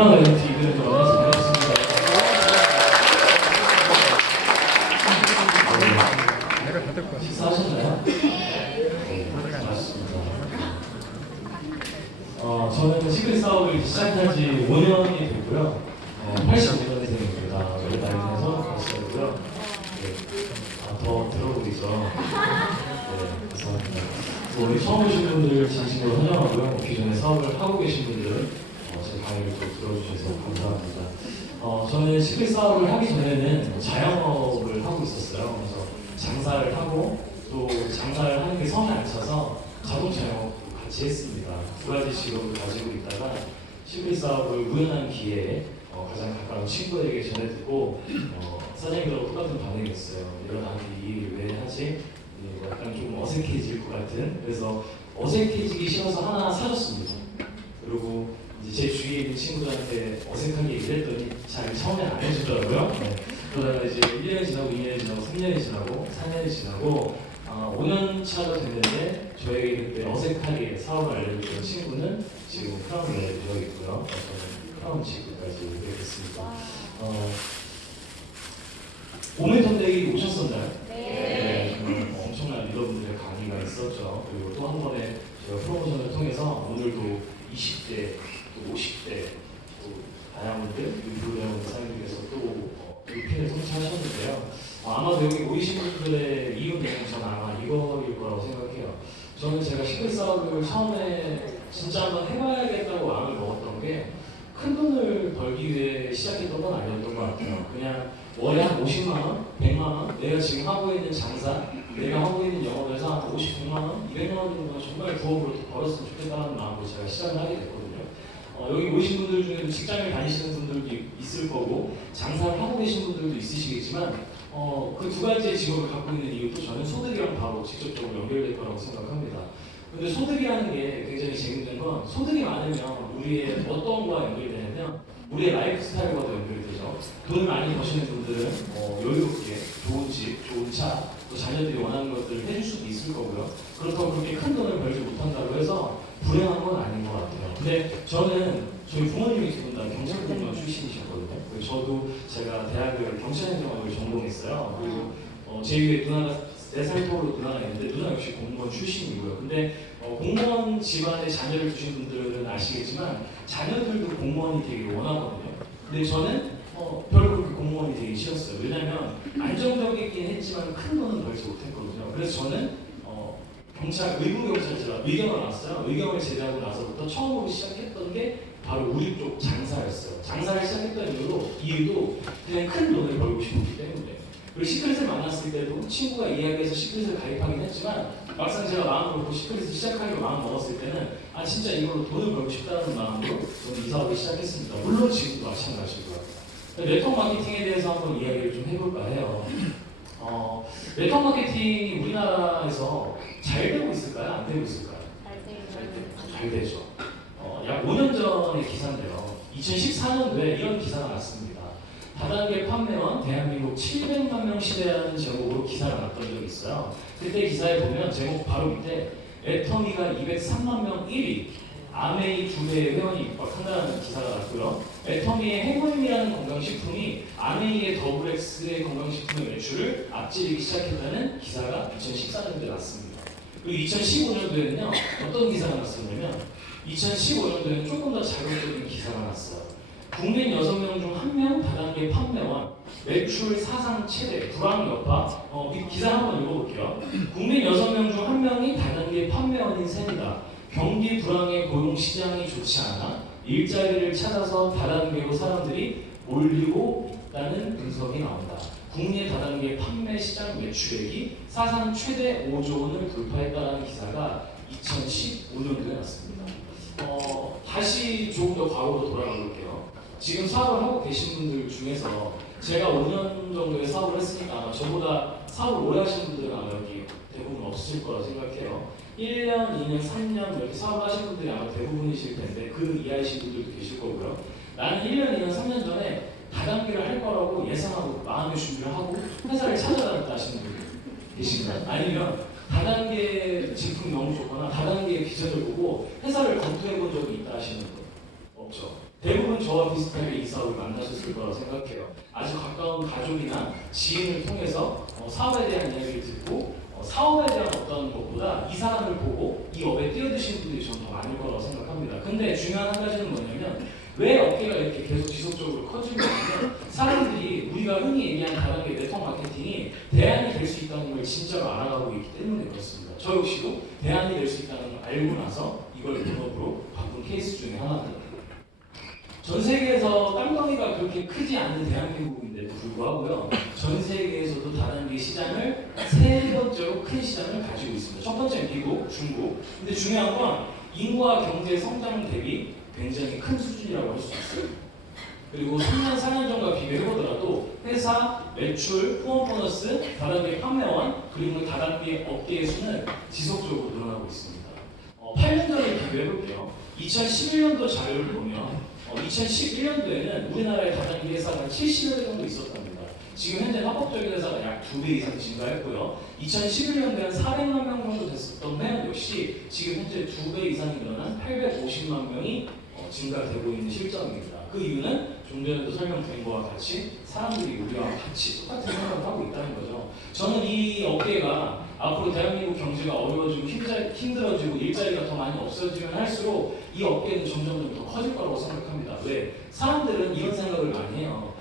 이런 이벤트 이벤트 만나서 반갑습니다. 식사하셨나요? 네, 맞습니다. 저는 시크릿 사업을 시작한 지 5년이 됐고요. 85년생입니다. 원래 나이 돼서 벌써고요. 네, 더 들어보이죠. 네, 감사합니다. 우리 처음 오신 분들 진심으로 환영하고요. 기존에 사업을 하고 계신 분들은 제 강의를 또 들어주셔서 감사합니다. 저는 시크릿 사업을 하기 전에는 자영업을 하고 있었어요. 그래서 장사를 하고 또 장사를 하는 게 성에 안 차서 자동차 영업도 같이 했습니다. 두 가지 직업을 가지고 있다가 시크릿 사업을 우연한 기회에 가장 가까운 친구에게 전해 듣고 사장님들하고 똑같은 반응이었어요. 이런 일을 왜 하지? 약간 좀 어색해질 것 같은. 그래서 어색해지기 싫어서 하나 사줬습니다. 그리고 이제 제 주위에 있는 친구들한테 어색하게 얘기했더니 잘 처음엔 안 해주더라고요. 네. 그러다가 이제 1년이 지나고 2년이 지나고 3년이 지나고 4년이 지나고 5년 차가 됐는데 저에게 그때 어색하게 사업을 알려줬던 친구는 지금 크라운에 되어 있고요. 저는 크라운 직구까지 오게 됐습니다. 오메턴데이 오셨었나요? 네. 엄청난 리더분들의 강의가 있었죠. 그리고 또 한 번에 제가 프로모션을 통해서 오늘도 20대, 또 50대, 또 다양한 분들, 유튜브라는 사람들께서 또 핀을 성취하셨는데요. 아마도 여기 모이신 분들의 이유 내용 저는 아마 이거일 거라고 생각해요. 저는 제가 시크릿 사업을 처음에 진짜 한번 해봐야겠다고 마음을 먹었던 게 큰 돈을 벌기 위해 시작했던 건 아니었던 것 같아요. 그냥 월에 한 50만 원, 100만 원, 내가 지금 하고 있는 장사, 내가 하고 있는 영업에서 한 50, 100만 원, 200만 원 정도는 정말 부업으로 벌었으면 좋겠다는 마음으로 제가 시작을 하게 됐거든요. 여기 오신 분들 중에도 직장을 다니시는 분들도 있을 거고 장사를 하고 계신 분들도 있으시겠지만 그 두 가지의 직업을 갖고 있는 이유도 저는 소득이랑 바로 직접적으로 연결될 거라고 생각합니다. 근데 소득이라는 게 굉장히 재밌는 건 소득이 많으면 우리의 어떤 거와 연결이 되냐면 우리의 라이프 스타일과도 연결이 되죠. 돈을 많이 버시는 분들은 여유롭게 좋은 집, 좋은 차, 또 자녀들이 원하는 것들을 해줄 수도 있을 거고요. 그렇다고 그렇게 큰 돈을 벌지 못한다고 해서 불행한 건 아닌 것 같아요. 근데 저는 저희 부모님이 두 분 다 경찰공무원 출신이셨거든요. 저도 제가 대학을 경찰행정학을 전공했어요. 그리고 제 위에 누나가 4살 터울로 누나가 있는데 누나 역시 공무원 출신이고요. 근데 공무원 집안에 자녀를 두신 분들은 아시겠지만 자녀들도 공무원이 되기를 원하거든요. 근데 저는 별로 그렇게 공무원이 되기 싫었어요. 왜냐면 안정적이긴 했지만 큰 돈은 벌지 못했거든요. 그래서 저는 의무경찰제라 의경을 나왔어요. 의경을 제대하고 나서부터 처음으로 시작했던 게 바로 우리 쪽 장사였어요. 장사를 시작했던 이유도 그냥 큰 돈을 벌고 싶었기 때문에. 그리고 시크릿을 만났을 때도 친구가 이야기해서 시크릿을 가입하긴 했지만 막상 제가 마음을 먹고 시크릿을 시작하기로 마음 먹었을 때는 진짜 이걸로 돈을 벌고 싶다는 마음으로 저는 이 사업을 시작했습니다. 물론 지금도 마찬가지고요. 네트워크 마케팅에 대해서 한번 이야기를 좀 해볼까 해요. 네트워크 마케팅이 우리나라에서 잘 되고 있을까요? 안 되고 있을까요? 잘 되죠. 약 5년 전의 기사인데요. 2014년도에 이런 기사가 났습니다. 다단계 판매원 대한민국 700만 명 시대라는 제목으로 기사가 났던 적이 있어요. 그때 기사에 보면 제목 바로 밑에 애터미가 203만 명 1위, 아메이 2배의 회원이 입학한다는 기사가 났고요. 애터미의 해모임이라는 건강식품이 아메이의 더블엑스의 건강식품의 매출을 앞지르기 시작했다는 기사가 2014년도에 났습니다. 그리고 2015년도에는요, 어떤 기사가 났었냐면 2015년도에는 조금 더 자극적인 기사가 났어요. 국민 6명 중 1명 다단계 판매원 매출 사상 최대 불황 여파. 기사 한번 읽어볼게요. 국민 6명 중 1명이 다단계 판매원인 셈이다. 경기 불황에 고용 시장이 좋지 않아 일자리를 찾아서 다단계로 사람들이 몰리고 있다는 분석이 나온다. 국내 다단계 판매 시장 매출액이 사상 최대 5조 원을 돌파했다는 기사가 2015년도에 났습니다. 다시 조금 더 과거로 돌아가 볼게요. 지금 사업을 하고 계신 분들 중에서 제가 5년 정도의 사업을 했으니까 저보다 사업을 오래 하신 분들은 아마 여기 대부분 없을 거라 생각해요. 1년, 2년, 3년 이렇게 사업을 하신 분들이 아마 대부분이실 텐데 그 이하이신 분들도 계실 거고요. 나는 1년, 2년, 3년 전에 다단계를 할 거라고 예상하고 마음의 준비를 하고 회사를 찾아다녔다 하시는 분들 계신가요? 아니면 다단계 제품이 너무 좋거나 다단계의 비전을 보고 회사를 검토해 본 적이 있다 하시는 분 없죠. 대부분 저와 비슷하게 이 사업을 만나셨을 거라고 생각해요. 아주 가까운 가족이나 지인을 통해서 사업에 대한 이야기를 듣고 사업에 대한 어떤 것보다 이 사람을 보고 이 업에 뛰어드시는 분들이 저는 더 많을 거라고 생각합니다. 근데 중요한 한 가지는 뭐냐면 왜 어깨가 이렇게 계속 지속적으로 커지고 있냐면 사람들이 우리가 흔히 얘기하는 다단계 네트워크 마케팅이 대안이 될 수 있다는 걸 진짜로 알아가고 있기 때문에 그렇습니다. 저 역시도 대안이 될 수 있다는 걸 알고 나서 이걸 본업으로 바꾼 케이스 중에 하나입니다. 전 세계에서 땅덩이가 그렇게 크지 않은 대한민국인데도 불구하고요. 전 세계에서도 다단계 시장을 세 번째로 큰 시장을 가지고 있습니다. 첫 번째는 미국, 중국. 근데 중요한 건 인구와 경제 성장 대비 굉장히 큰 수준이라고 할 수 있어요. 그리고 3년, 4년 전과 비교해보더라도 회사, 매출, 후원 보너스, 다단계 판매원, 그리고 다단계 업계의 수는 지속적으로 늘어나고 있습니다. 8년 전을 비교해볼게요. 2011년도 자료를 보면 2011년도에는 우리나라의 다단계 회사가 70여 개 정도 있었답니다. 지금 현재 합법적인 회사가 약 2배 이상 증가했고요. 2011년도에는 400만 명 정도 됐었던 회원 역시 지금 현재 2배 이상이 늘어난 850만 명이 증가되고 있는 실정입니다. 그 이유는 좀 전에도 설명드린 것과 같이 사람들이 우리와 같이 똑같은 생각을 하고 있다는 거죠. 저는 이 업계가 앞으로 대한민국 경제가 어려워지고 힘들어지고 일자리가 더 많이 없어지면 할수록 이 업계는 점점 더 커질 거라고 생각합니다. 왜? 사람들은 이런 생각을 많이 해요.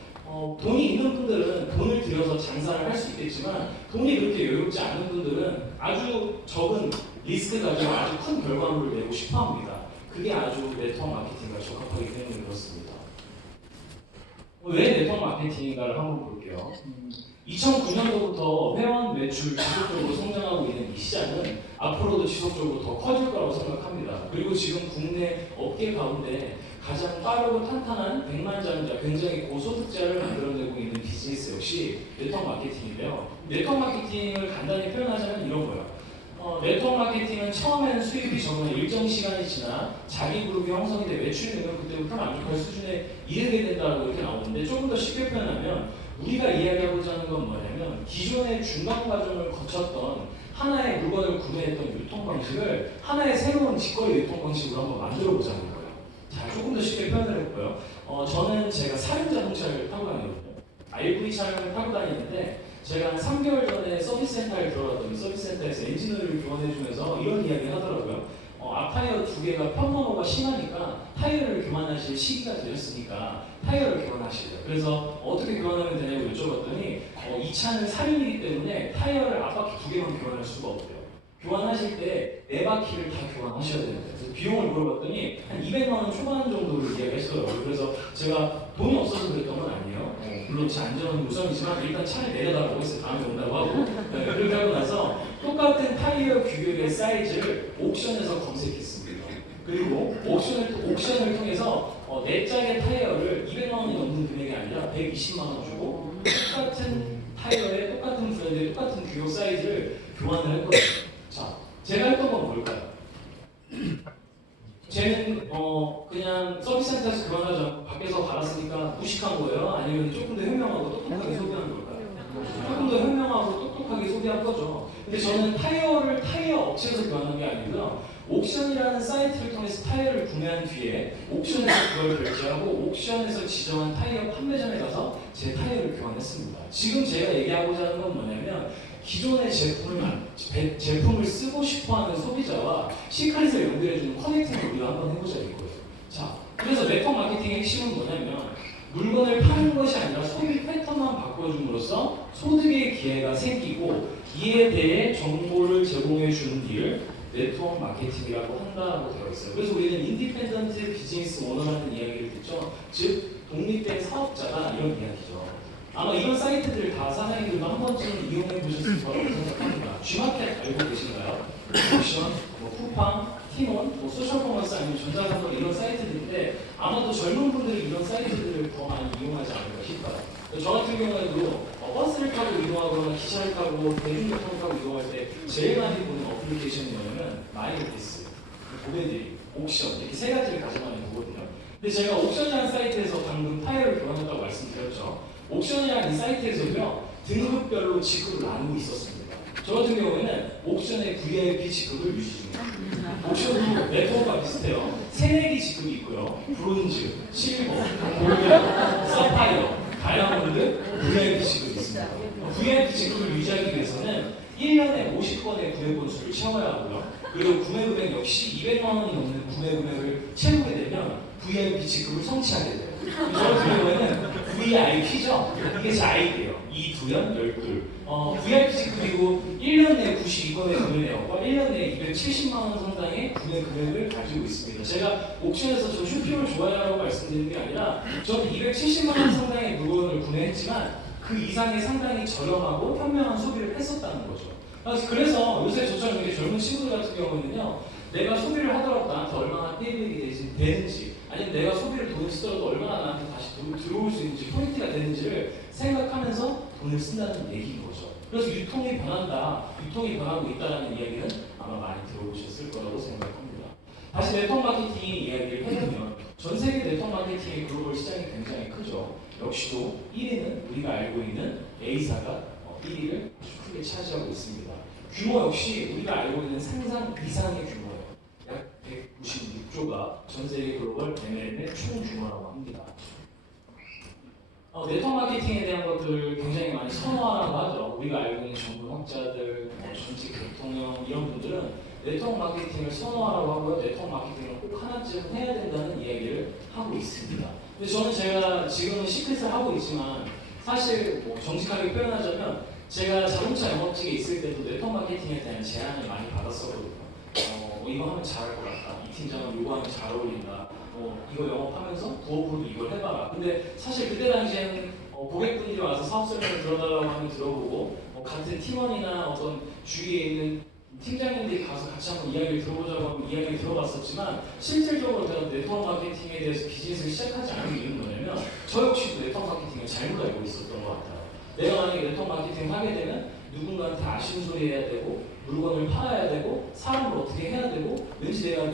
돈이 있는 분들은 돈을 들여서 장사를 할 수 있겠지만 돈이 그렇게 여유롭지 않은 분들은 아주 적은 리스크 가지고 아주 큰 결과물을 내고 싶어 합니다. 그게 아주 네트워크 마케팅과 적합하기 때문에 그렇습니다. 왜 네트워크 마케팅인가를 한번 볼게요. 2009년도부터 회원 매출 지속적으로 성장하고 있는 이 시장은 앞으로도 지속적으로 더 커질 거라고 생각합니다. 그리고 지금 국내 업계 가운데 가장 빠르고 탄탄한 백만장자, 굉장히 고소득자를 만들어내고 있는 비즈니스 역시 네트워크 마케팅인데요. 네트워크 마케팅을 간단히 표현하자면 이런 거예요. 네트워크 마케팅은 처음에는 수입이 적으면 일정 시간이 지나 자기 그룹이 형성이 돼 매출이 늘면 그때부터 만족할 수준에 이르게 된다고 이렇게 나오는데 조금 더 쉽게 표현하면 우리가 이야기하고자 하는 건 뭐냐면 기존의 중간 과정을 거쳤던 하나의 물건을 구매했던 유통 방식을 하나의 새로운 직거래 유통 방식으로 한번 만들어 보자는 거예요. 자, 조금 더 쉽게 표현을 해볼까요? 저는 제가 사륜 자동차를 타고 다니거든요. RV 차량을 타고 다니는데 제가 한 3개월 전에 서비스 센터에 들어갔더니 서비스 센터에서 엔지니어를 교환해주면서 이런 이야기를 하더라고요. 앞타이어 2개가 편마모가 심하니까 타이어를 교환하실 시기가 되었으니까 타이어를 교환하시래요. 그래서 어떻게 교환하면 되냐고 여쭤봤더니 이 차는 사륜이기 때문에 타이어를 앞바퀴 2개만 교환할 수가 없대요. 교환하실 때 4바퀴를 다 교환하셔야 되는데 그래서 비용을 물어봤더니 한 200만 원 초반 정도를 이야기하시더라고요. 그래서 제가 돈이 없어서 그랬던 건 아니에요. 물론 제 안전은 우선이지만 일단 차를 내려달라고 했어요. 다음에 온다고 하고 그렇게 하고 나서 똑같은 타이어 규격의 사이즈를 옥션에서 검색했습니다. 그리고 옥션을 통해서 4짝의 타이어를 200만 원이 넘는 금액이 아니라 120만 원 주고 똑같은 타이어에 똑같은 브랜드의 똑같은 규격 사이즈를 교환을 했거든요. 자, 제가 했던 건 뭘까요? 쟤는 그냥 서비스 센터에서 교환하지 않고 밖에서 받았으니까 무식한 거예요? 아니면 조금 더 현명하고 똑똑하게 소비한 걸까요? 조금 더 현명하고 똑똑하게 소비한 거죠. 근데 저는 타이어를 타이어 업체에서 교환한 게 아니고요. 옥션이라는 사이트를 통해서 타이어를 구매한 뒤에 옥션에서 그걸 결제하고 옥션에서 지정한 타이어 판매점에 가서 제 타이어를 교환했습니다. 지금 제가 얘기하고자 하는 건 뭐냐면 기존의 제품을 쓰고 싶어하는 소비자와 시크릿을 연결해주는 커넥팅을 우리가 한번 해보자 이거예요. 자, 그래서 네트워크 마케팅의 핵심은 뭐냐면 물건을 파는 것이 아니라 소비 패턴만 바꿔줌으로써 소득의 기회가 생기고 이에 대해 정보를 제공해주는 길 네트워크 마케팅이라고 한다고 되어 있어요. 그래서 우리는 인디펜던트 비즈니스 오너라는 이야기를 듣죠. 즉 독립된 사업자다 이런 이야기죠. 아마 이런 사이트들을 다 사장님들도 한 번쯤 이용해 보셨을 거라고 생각합니다. G마켓 알고 계신가요? 옥션, 쿠팡, 티몬, 소셜커머스 아니면 전자상거 이런 사이트들인데 아마도 젊은 분들이 이런 사이트들을 더 많이 이용하지 않을까 싶어요. 저 같은 경우에도 버스를 타고 이동하거나 기차를 타고 대중교통을 타고 이동할 때 제일 많이 보는 어플리케이션이 뭐냐면 마이오피스, 고배들이, 옥션 이렇게 세 가지를 가장 많이 보거든요. 근데 제가 옥션이라는 사이트에서 방금 타이어를 교환했다고 말씀드렸죠. 옥션이라는 이 사이트에서요 등급별로 지급을 나누고 있었습니다. 저 같은 경우에는 옥션의 VIP 직급을 유지 중입니다. 옥션도 네트워크가 비슷해요. 새내기 직급이 있고요. 브론즈, 실버, 골드, 서파이어, 다이아몬드, VIP 직급이 있습니다. VIP 직급을 유지하기 위해서는 1년에 50건의 구매 건수를 채워야 하고요. 그리고 구매 금액 역시 200만 원이 넘는 구매 금액을 채우게 되면 VIP 직급을 성취하게 돼요. 저 같은 경우에는 VIP죠? 이게 제 아이디예요. 2, 2연, 12. VIP 직급이고 1년 내에 92건의 구매 내역과 1년 내에 270만 원 상당의 구매 금액을 가지고 있습니다. 제가 옥션에서 저 쇼핑을 좋아하라고 말씀드리는 게 아니라 저는 270만 원 상당의 물건을 구매했지만 그 이상의 상당히 저렴하고 현명한 소비를 했었다는 거죠. 그래서 요새 저처럼 이렇게 젊은 친구들 같은 경우는요, 내가 소비를 하더라도 나한테 얼마나 페이백이 되는지, 아니면 내가 소비를 돈을 쓰더라도 얼마나 나한테 다시 들어올 수 있는지, 포인트가 되는지를 생각하면서 돈을 쓴다는 얘기인 거죠. 그래서 유통이 변한다, 유통이 변하고 있다는 이야기는 아마 많이 들어보셨을 거라고 생각합니다. 다시 네트워크 마케팅 이야기를 해보면 전 세계 네트워크 마케팅의 글로벌 시장이 굉장히 크죠. 역시도 1위는 우리가 알고 있는 A사가 1위를 크게 차지하고 있습니다. 규모 역시 우리가 알고 있는 상상 이상의 규모예요. 약 196조가 전 세계 글로벌 MLM의 총 규모라고 합니다. 네트워크 마케팅에 대한 것들 굉장히 많이 선호하라고 하죠. 우리가 알고 있는 전문학자들, 전직 교통형 이런 분들은 네트워크 마케팅을 선호하라고 하고요. 네트워크 마케팅을 꼭 하나쯤 해야 된다는 이야기를 하고 있습니다. 근데 저는 제가 지금은 시크릿을 하고 있지만 사실 뭐 정직하게 표현하자면 제가 자동차 영업직에 있을 때도 네트워크 마케팅에 대한 제안을 많이 받았었거든요. 이거 하면 잘할 것 같다. 이 팀장은 이거 하면 잘 어울린다. 이거 영업하면서 부업으로도 이걸 해봐라. 근데 사실 그때 당시에는 고객분들이 와서 사업 설명을 들어달라고 하면 들어보고 같은 팀원이나 어떤 주위에 있는 팀장님들이 가서 같이 한번 이야기를 들어보자고 하면 이야기를 들어봤었지만 실질적으로 제가 네트워크 마케팅에 대해서 비즈니스를 시작하지 않은 이유는 뭐냐면 저 역시도 네트워크 마케팅을 잘못 알고 있었던 것 같아요. 내가 만약에 네트워크 마케팅을 하게 되면 누군가한테 아쉬운 소리 해야 되고 물건을 팔아야 되고 사람을 어떻게 해야 되고 왠지 내가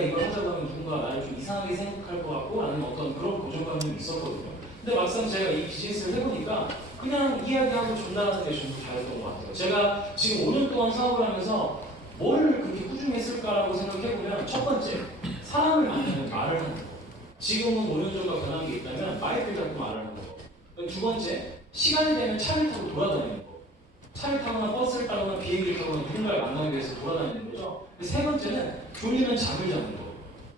이걸 하자고 하면 누군가 나를 좀 이상하게 생각할 것 같고 라는 어떤 그런 고정관념이 있었거든요. 근데 막상 제가 이 비즈니스를 해보니까 그냥 이야기하고 전달하는 게 좀 잘했던 것 같아요. 제가 지금 5년 동안 사업을 하면서 뭘 그렇게 꾸준히 했을까라고 생각해보면 첫 번째, 사람을 만나면 말을 하는 거. 지금은 5년 전과 변한 게 있다면 마이크를 잡고 말을 하는 거. 두 번째, 시간이 되면 차를 타고 돌아다니는 거. 차를 타거나 버스를 타거나 비행기를 타거나 누군가를 만나기 위해서 돌아다니는 거죠. 세 번째는 졸리면 잠을 자는 거.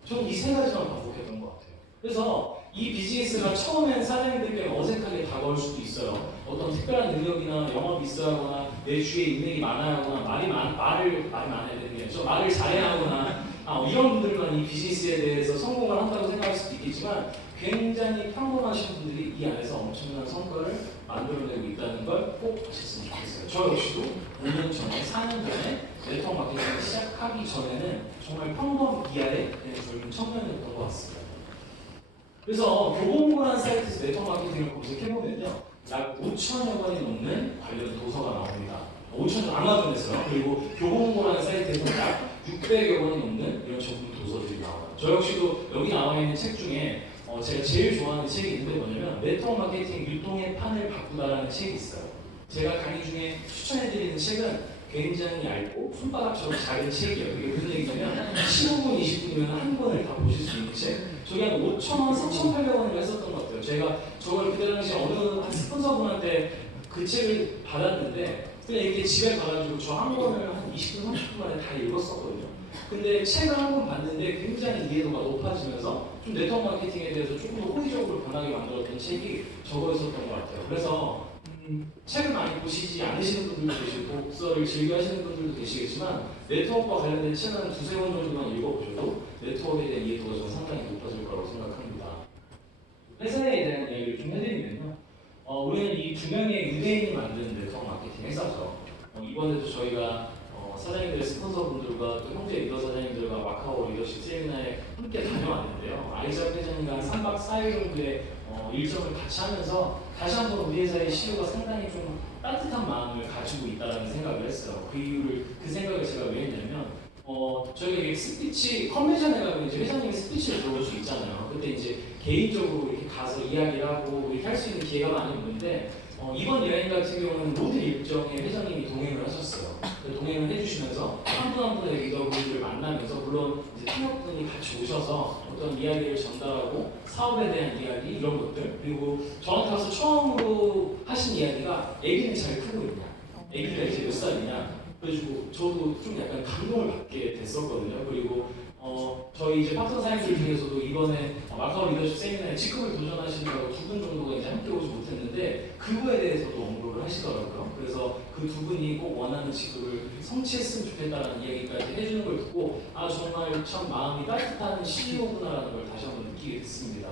저는 이 세 가지만 반복했던 것 같아요. 그래서 이 비즈니스가 처음엔 사장님들께 어색하게 다가올 수도 있어요. 어떤 특별한 능력이나 영업이 있어야 하거나 내 주위에 인맥이 많아야 하거나 말이 많아야 되는 게 아니죠. 말을 잘해야 하거나 이런 분들만 이 비즈니스에 대해서 성공을 한다고 생각할 수도 있겠지만 굉장히 평범하신 분들이 이 안에서 엄청난 성과를 만들어내고 있다는 걸 꼭 아셨으면 좋겠어요. 저 역시도 5년 전에, 4년 전에 네트워크 마케팅을 시작하기 전에는 정말 평범 이하의 그냥 젊은 청년이었던 것 같습니다. 그래서 교보문고라는 사이트에서 네트워크 마케팅을 검색해보면요, 약 5천여 권이 넘는 관련 도서가 나옵니다. 5천 아마존에서요. 그리고 교보문고라는 사이트에서 약 600여 권이 넘는 이런 전문 도서들이 나와요. 저 역시도 여기 나와 있는 책 중에 제가 제일 좋아하는 책이 있는데 뭐냐면 네트워크 마케팅 유통의 판을 바꾸다라는 책이 있어요. 제가 강의 중에 추천해드리는 책은 굉장히 얇고 손바닥처럼 작은 책이에요. 이게 무슨 얘기냐면 15분, 20분이면 한 권을 다 보실 수 있는 책. 저기 한 5,000원, 3,800원을 했었던 것 같아요. 제가 저걸 그때 당시에 어느 한 스폰서분한테 그 책을 받았는데 그냥 이렇게 집에 가가지고 저 한 권을 한 20분, 30분 만에 다 읽었었거든요. 근데 책을 한 권 봤는데 굉장히 이해도가 높아지면서 좀 네트워크 마케팅에 대해서 조금 더 호의적으로 변하게 만들었던 책이 저거였었던 것 같아요. 그래서 책을 많이 보시지 않으시는 분들도 계시고 독서를 즐겨 하시는 분들도 계시겠지만 네트워크와 관련된 책은 한 두세 권 정도만 읽어보셔도 네트워크에 대한 이해도가 좀 상당히 높아질 거라고 생각합니다. 회사에 대한 이야기를 좀 해드리면요. 우리는 이 두 명의 유대인이 만든 네트워크 마케팅 회사죠. 이번에도 저희가 사장님들의 스폰서분들과 또 형제 리더 사장님들과 마카오 리더십 세미나에 함께 다녀왔는데요. 아이작 회장님과 3박 4일 정도의 일정을 같이 하면서 다시 한번 우리 회사의 CEO가 상당히 좀 따뜻한 마음을 가지고 있다는 생각을 했어요. 그 생각을 제가 왜 했냐면 저희가 스피치 컨벤션에 가면 이제 회장님이 스피치를 들어볼 수 있잖아요. 그때 이제 개인적으로 이렇게 가서 이야기를 하고 이렇게 할 수 있는 기회가 많이 있는데 이번 여행 같은 경우는 모든 일정에 회장님이 동행을 하셨어요. 동행을 해주시면서 한 분 한 분의 리더분들을 만나면서 물론 이제 통역분이 같이 오셔서 어떤 이야기를 전달하고 사업에 대한 이야기 이런 것들 그리고 저한테 와서 처음으로 하신 이야기가 아기는 잘 크고 있냐, 아기가 이제 몇 살이냐 그래가지고 저도 좀 약간 감동을 받게 됐었거든요. 그리고 저희 이제 파트너 사장님들 중에서도 이번에 마카오 리더십 세미나에 직급을 도전하시느라고 두 분 정도가 이제 함께 오지 못했는데 그거에 대해서도 언급을 하시더라고요. 그래서 그 두 분이 꼭 원하는 직급을 성취했으면 좋겠다는 이야기까지 해주는 걸 듣고 아 정말 참 마음이 따뜻한 CEO구나라는 걸 다시 한번 느끼게 됐습니다.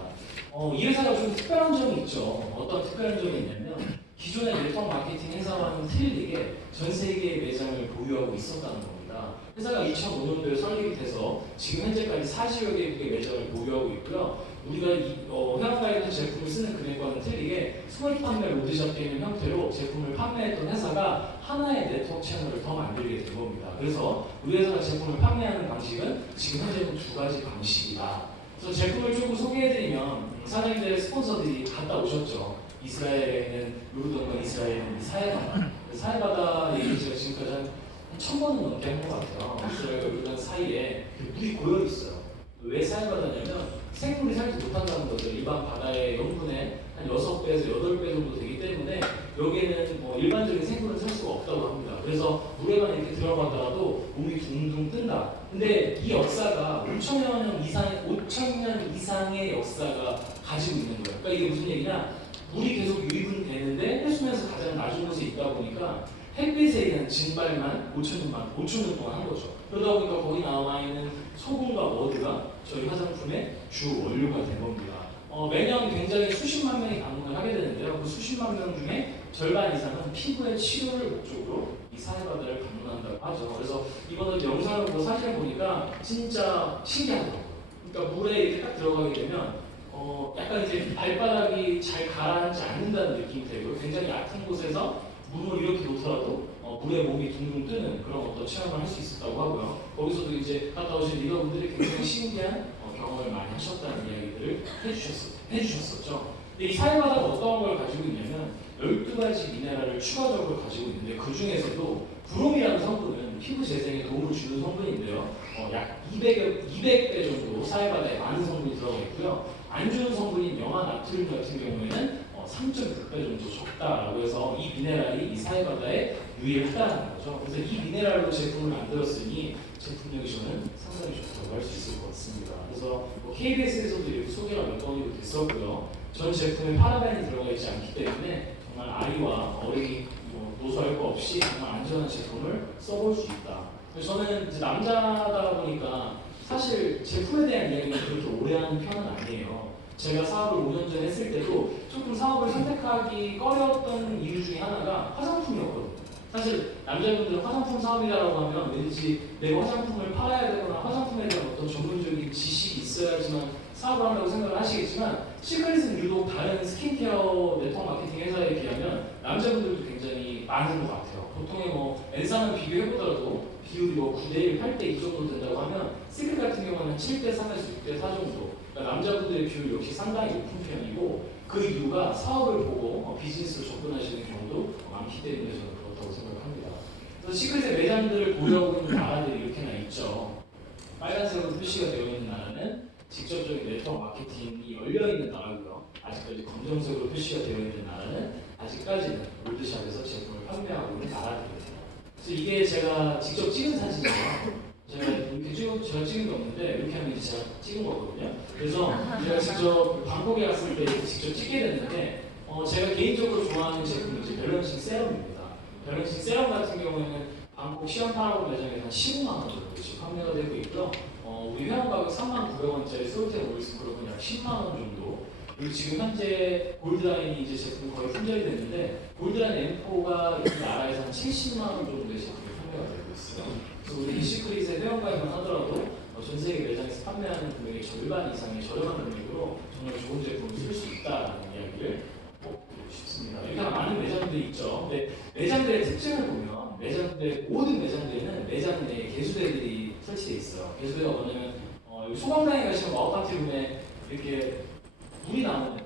이 회사가 좀 특별한 점이 있죠. 어떤 특별한 점이 있냐면 기존의 네트워크 마케팅 회사와는 틀리게 전 세계의 매장을 보유하고 있었다는 겁니다. 회사가 2005년도에 설립이 돼서 지금 현재까지 40여 개국의 매장을 보유하고 있고요. 우리가 회원가입해서 제품을 쓰는 금액과는 틀리게 스몰 판매 로드샵 되는 형태로 제품을 판매했던 회사가 하나의 네트워크 채널을 더 만들게 된 겁니다. 그래서 우리 회사가 제품을 판매하는 방식은 지금 현재는 두 가지 방식이다. 그래서 제품을 조금 소개해드리면 사장님들의 스폰서들이 갔다 오셨죠. 이스라엘에는 요르단과 이스라엘에는 사해바다. 사해바다 얘기 제가 지금까지 한 1000번은 넘게 한 것 같아요. 이스라엘과 요르단 사이에 물이 고여 있어요. 왜 사해바다냐면 생물이 살지 못한다는 거죠. 일반 바다의 염분의 한 6배에서 8배 정도 되기 때문에 여기에는 일반적인 생물은 살 수가 없다고 합니다. 그래서 물에만 이렇게 들어가더라도 몸이 둥둥 뜬다. 근데 이 역사가 5,000년 이상의 역사가 가지고 있는 거예요. 그러니까 이게 무슨 얘기냐? 물이 계속 유입은 되는데 해수면에서 가장 낮은 곳에 있다 보니까 햇빛에 의한 증발만 5천 년 동안 한 거죠. 그러다 보니까 거기 나와 있는 소금과 머드가 저희 화장품의 주 원료가 된 겁니다. 매년 굉장히 수십만 명이 방문을 하게 되는데요. 그 수십만 명 중에 절반 이상은 피부의 치료를 목적으로 이 사해바다를 방문한다고 하죠. 그래서 이번에 영상을 보고 사진을 보니까 진짜 신기하더라고요. 그러니까 물에 이렇게 딱 들어가게 되면 약간 이제 발바닥이 잘 가라앉지 않는다는 느낌이 들고요. 굉장히 얕은 곳에서 물을 이렇게 놓더라도 물에 몸이 둥둥 뜨는 그런 어떤 체험을 할 수 있었다고 하고요. 거기서도 이제 갔다 오신 리더분들이 굉장히 신기한 경험을 많이 하셨다는 이야기들을 해주셨었죠. 근데 이 사해바다가 어떤 걸 가지고 있냐면 12가지 미네랄을 추가적으로 가지고 있는데 그 중에서도 브롬이라는 성분은 피부 재생에 도움을 주는 성분인데요. 약 200배 정도 사해바다에 많은 성분이 들어가 있고요. 안 좋은 성분인 염화 나트륨 같은 경우에는 3.6배 정도 적다라고 해서 이 미네랄이 이 사해바다에 유의하다는 거죠. 그래서 이 미네랄로 제품을 만들었으니 제품력이 저는 상당히 좋다고 할 수 있을 것 같습니다. 그래서 KBS에서도 이렇게 소개가 몇 번이고 됐었고요. 전 제품에 파라벤이 들어가 있지 않기 때문에 정말 아이와 어린이 노소할 거 없이 정말 안전한 제품을 써볼 수 있다. 저는 이제 남자다 보니까 사실 제품에 대한 이야기는 그렇게 오래 하는 편은 아니에요. 제가 사업을 5년 전에 했을 때도 조금 사업을 선택하기 꺼려웠던 이유 중에 하나가 화장품이었거든요. 사실 남자분들은 화장품 사업이라고 하면 왠지 내가 화장품을 팔아야 되거나 화장품에 대한 어떤 전문적인 지식이 있어야지만 사업을 한다고 생각을 하시겠지만 시크릿은 유독 다른 스킨케어 네트워크 마케팅 회사에 비하면 남자분들도 굉장히 많은 것 같아요. 보통의 엔상을 비교해보더라도 비율이 9대1, 8대2 정도 된다고 하면 시크릿 같은 경우는 7대3에서 6대4 정도. 그러니까 남자분들의 비율이 역시 상당히 높은 편이고 그 이유가 사업을 보고 비즈니스로 접근하시는 경우도 많기 때문에 저는 그렇다고 생각합니다. 그래서 시크릿의 매장들을 보유하고 있는 나라들이 이렇게나 있죠. 빨간색으로 표시가 되어 있는 나라는 직접적인 네트워크 마케팅이 열려있는 나라고요. 아직까지 검정색으로 표시가 되어 있는 나라는 아직까지는 롤드샵에서 제품을 판매하고 있는 나라들입니다. 그래서 이게 제가 직접 찍은 사진이에요. 제가 찍은 게 없는데 이렇게 하면 이제 제가 찍은 거거든요. 그래서 제가 직접 방콕에 갔을 때 직접 찍게 됐는데 제가 개인적으로 좋아하는 제품은 이제 밸런싱 세럼입니다. 밸런싱 세럼 같은 경우에는 방콕 시안파라고 매장에서 한 15만 원 정도 지금 판매가 되고 있고요. 우리 회원 가격 3,900원짜리 솔트에 모이슨 그룹은 약 10만 원 정도. 그리고 지금 현재 골드라인이 이제 제품 거의 품절이 됐는데 골드라인 M4가 이 나라에서 한 70만 원 정도의 제품이 판매가 되고 있어요. 그래서 우리 시크릿의 회원가입만 하더라도 전 세계 매장에서 판매하는 금액의 절반 이상의 저렴한 금액으로 정말 좋은 제품을 쓸 수 있다는 이야기를 꼭 드리고 싶습니다. 이렇게 많은 매장들이 있죠. 근데 매장들의 특징을 보면 모든 매장들에는 매장 내에 개수대들이 설치되어 있어요. 개수대가 뭐냐면 소방당에 가시면 와우파티룸에 이렇게 물이 나오는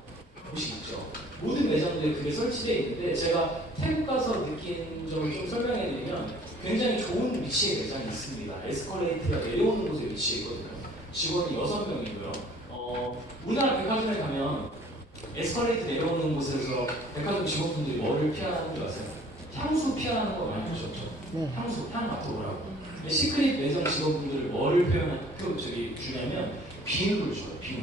곳이 있죠. 모든 매장들에 그게 설치되어 있는데 제가 태국 가서 느낀 점을 좀 설명해드리면 굉장히 좋은 위치에 매장이 있습니다. 에스컬레이터가 내려오는 곳에 위치해 있거든요. 직원이 6명이고요. 우리나라 백화점에 가면 에스컬레이터 내려오는 곳에서 백화점 직원분들이 뭐를 피하는 줄 아세요? 향수 피하는 거 많이 보셨죠? 네. 향수, 향 맡아보라고. 시크릿 매장 직원분들 뭐를 주냐면 비누를 줘요, 비누.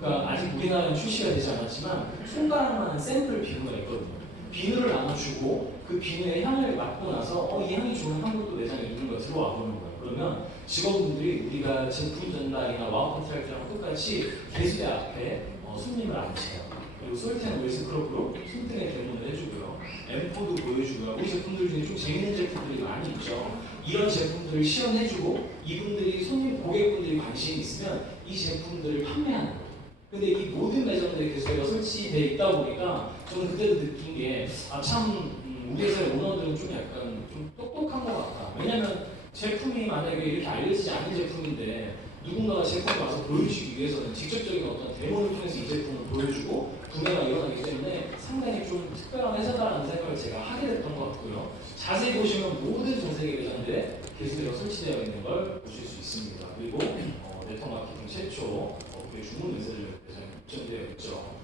그러니까 아직 우리나라는 출시가 되지 않았지만 손가락만한 샘플 비누가 있거든요. 비누를 나눠주고 그 비누의 향을 맡고 나서 이 향이 좋은 한국도 매장에 있는 거 들어와 보는 거예요. 그러면 직원분들이 우리가 제품 전달이나 와우 컨트랙트랑 똑같이 개수대 앞에 손님을 앉혀요. 그리고 솔트앤웨이스 크롭으로 손등에 대문을 해주고요. M4도 보여주고요. 우리 제품들 중에 좀 재밌는 제품들이 많이 있죠. 이런 제품들을 시연해주고 이분들이 고객분들이 관심이 있으면 이 제품들을 판매하는 거예요. 근데 이 모든 매장들에 개수대가 설치되어 있다 보니까 저는 그때도 느낀 게 우리 회사의 오너들은 좀 약간 좀 똑똑한 것 같다. 왜냐면 제품이 만약에 이렇게 알려지지 않은 제품인데 누군가가 제품을 와서 보여주기 위해서는 직접적인 어떤 데모를 통해서 이 제품을 보여주고 구매가 일어나기 때문에 상당히 좀 특별한 회사다라는 생각을 제가 하게 됐던 것 같고요. 자세히 보시면 모든 전 세계 매장들에 개수대가 설치되어 있는 걸 보실 수 있습니다. 그리고 네트워크 마케팅 최초 주문 메시지를 매장에 입점되어 있죠.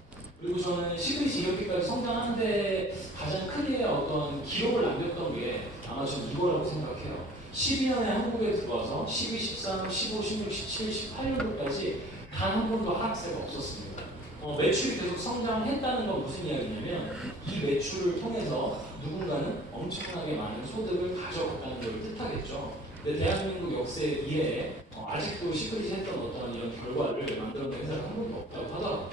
그리고 저는 시크릿이 이렇게까지 성장하는데 가장 크게 어떤 기록을 남겼던 게 아마 저는 이거라고 생각해요. 12년에 한국에 들어와서 12, 13, 15, 16, 17, 18년도까지 단 한 번도 하락세가 없었습니다. 매출이 계속 성장했다는 건 무슨 이야기냐면 이 매출을 통해서 누군가는 엄청나게 많은 소득을 가져갔다는 걸 뜻하겠죠. 근데 대한민국 역사 이래에 아직도 시크릿이 했던 어떤 이런 결과를 만들어낸 회사가 한 번도 없다고 하더라고요.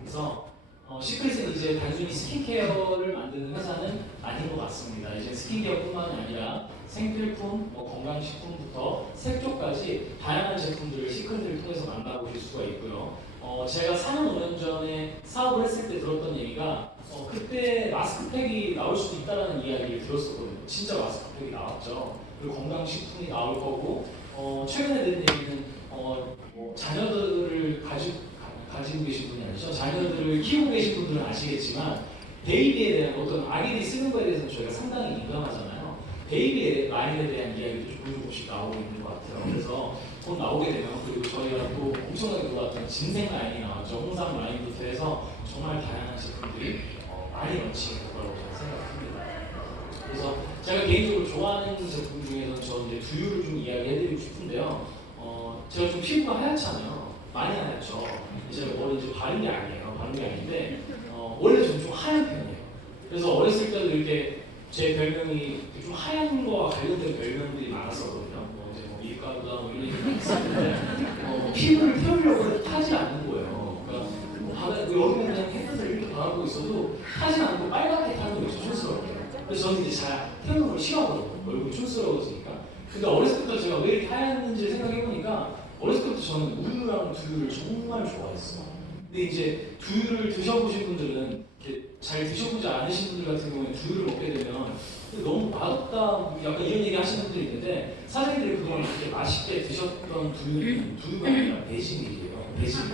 그래서 시크릿은 이제 단순히 스킨케어를 만드는 회사는 아닌 것 같습니다. 이제 스킨케어뿐만이 아니라 생필품, 건강식품부터 색조까지 다양한 제품들을 시크릿을 통해서 만나보실 수가 있고요. 제가 4년, 5년 전에 사업을 했을 때 들었던 얘기가 그때 마스크팩이 나올 수도 있다는 이야기를 들었었거든요. 진짜 마스크팩이 나왔죠. 그리고 건강식품이 나올 거고 최근에 된 얘기는 자녀들을 가지고 계신 분이 아니죠. 자녀들을 키우고 계신 분들은 아시겠지만 베이비에 대한 어떤 아기들이 쓰는 거에 대해서는 저희가 상당히 민감하잖아요. 베이비 라인에 대한 이야기도 조금씩 나오고 있는 것 같아요. 그래서 곧 나오게 되면 그리고 저희가 또 엄청나게 놀랐던 진생 라인이 나왔죠. 홍삼 라인부터 해서 정말 다양한 제품들이 많이 런칭될 거라고 저는 생각합니다. 그래서 제가 개인적으로 좋아하는 제품 중에서는 저 이제 두유를 좀 이야기해드리고 싶은데요. 제가 좀 피부가 하얗잖아요. 많이 하얗죠. 제가 원래 이제 바른 게 아니에요. 바른 게 아닌데 원래 저는 좀 하얀 편이에요. 그래서 어렸을 때도 이렇게 제 별명이 좀 하얀 거와 관련된 별명들이 많았었거든요. 밀가루다 이런 얘기가 있었는데 피부를 태우려고 타지 않는 거예요. 그러니까 여름에 그냥 햇볕을 이렇게 바라보고 있어도 타지 않고 빨갛게 타는 게 촌스러워요. 그래서 저는 이제 잘 태우는 걸 싫어하거든요. 얼굴이 촌스러워지니까. 근데 어렸을 때부터 제가 왜 이렇게 하얀지를 생각해보니까 어렸을 때부터 저는 우유랑 두유를 정말 좋아했어요. 근데 이제 두유를 드셔보신 분들은 이렇게 잘 드셔보지 않으신 분들 같은 경우에 두유를 먹게 되면 너무 맛없다 약간 이런 얘기 하시는 분들이 있는데 사장님들이 그동안 이렇게 맛있게 드셨던 두유는 두유가 아니라 베지밀이에요. 베지밀.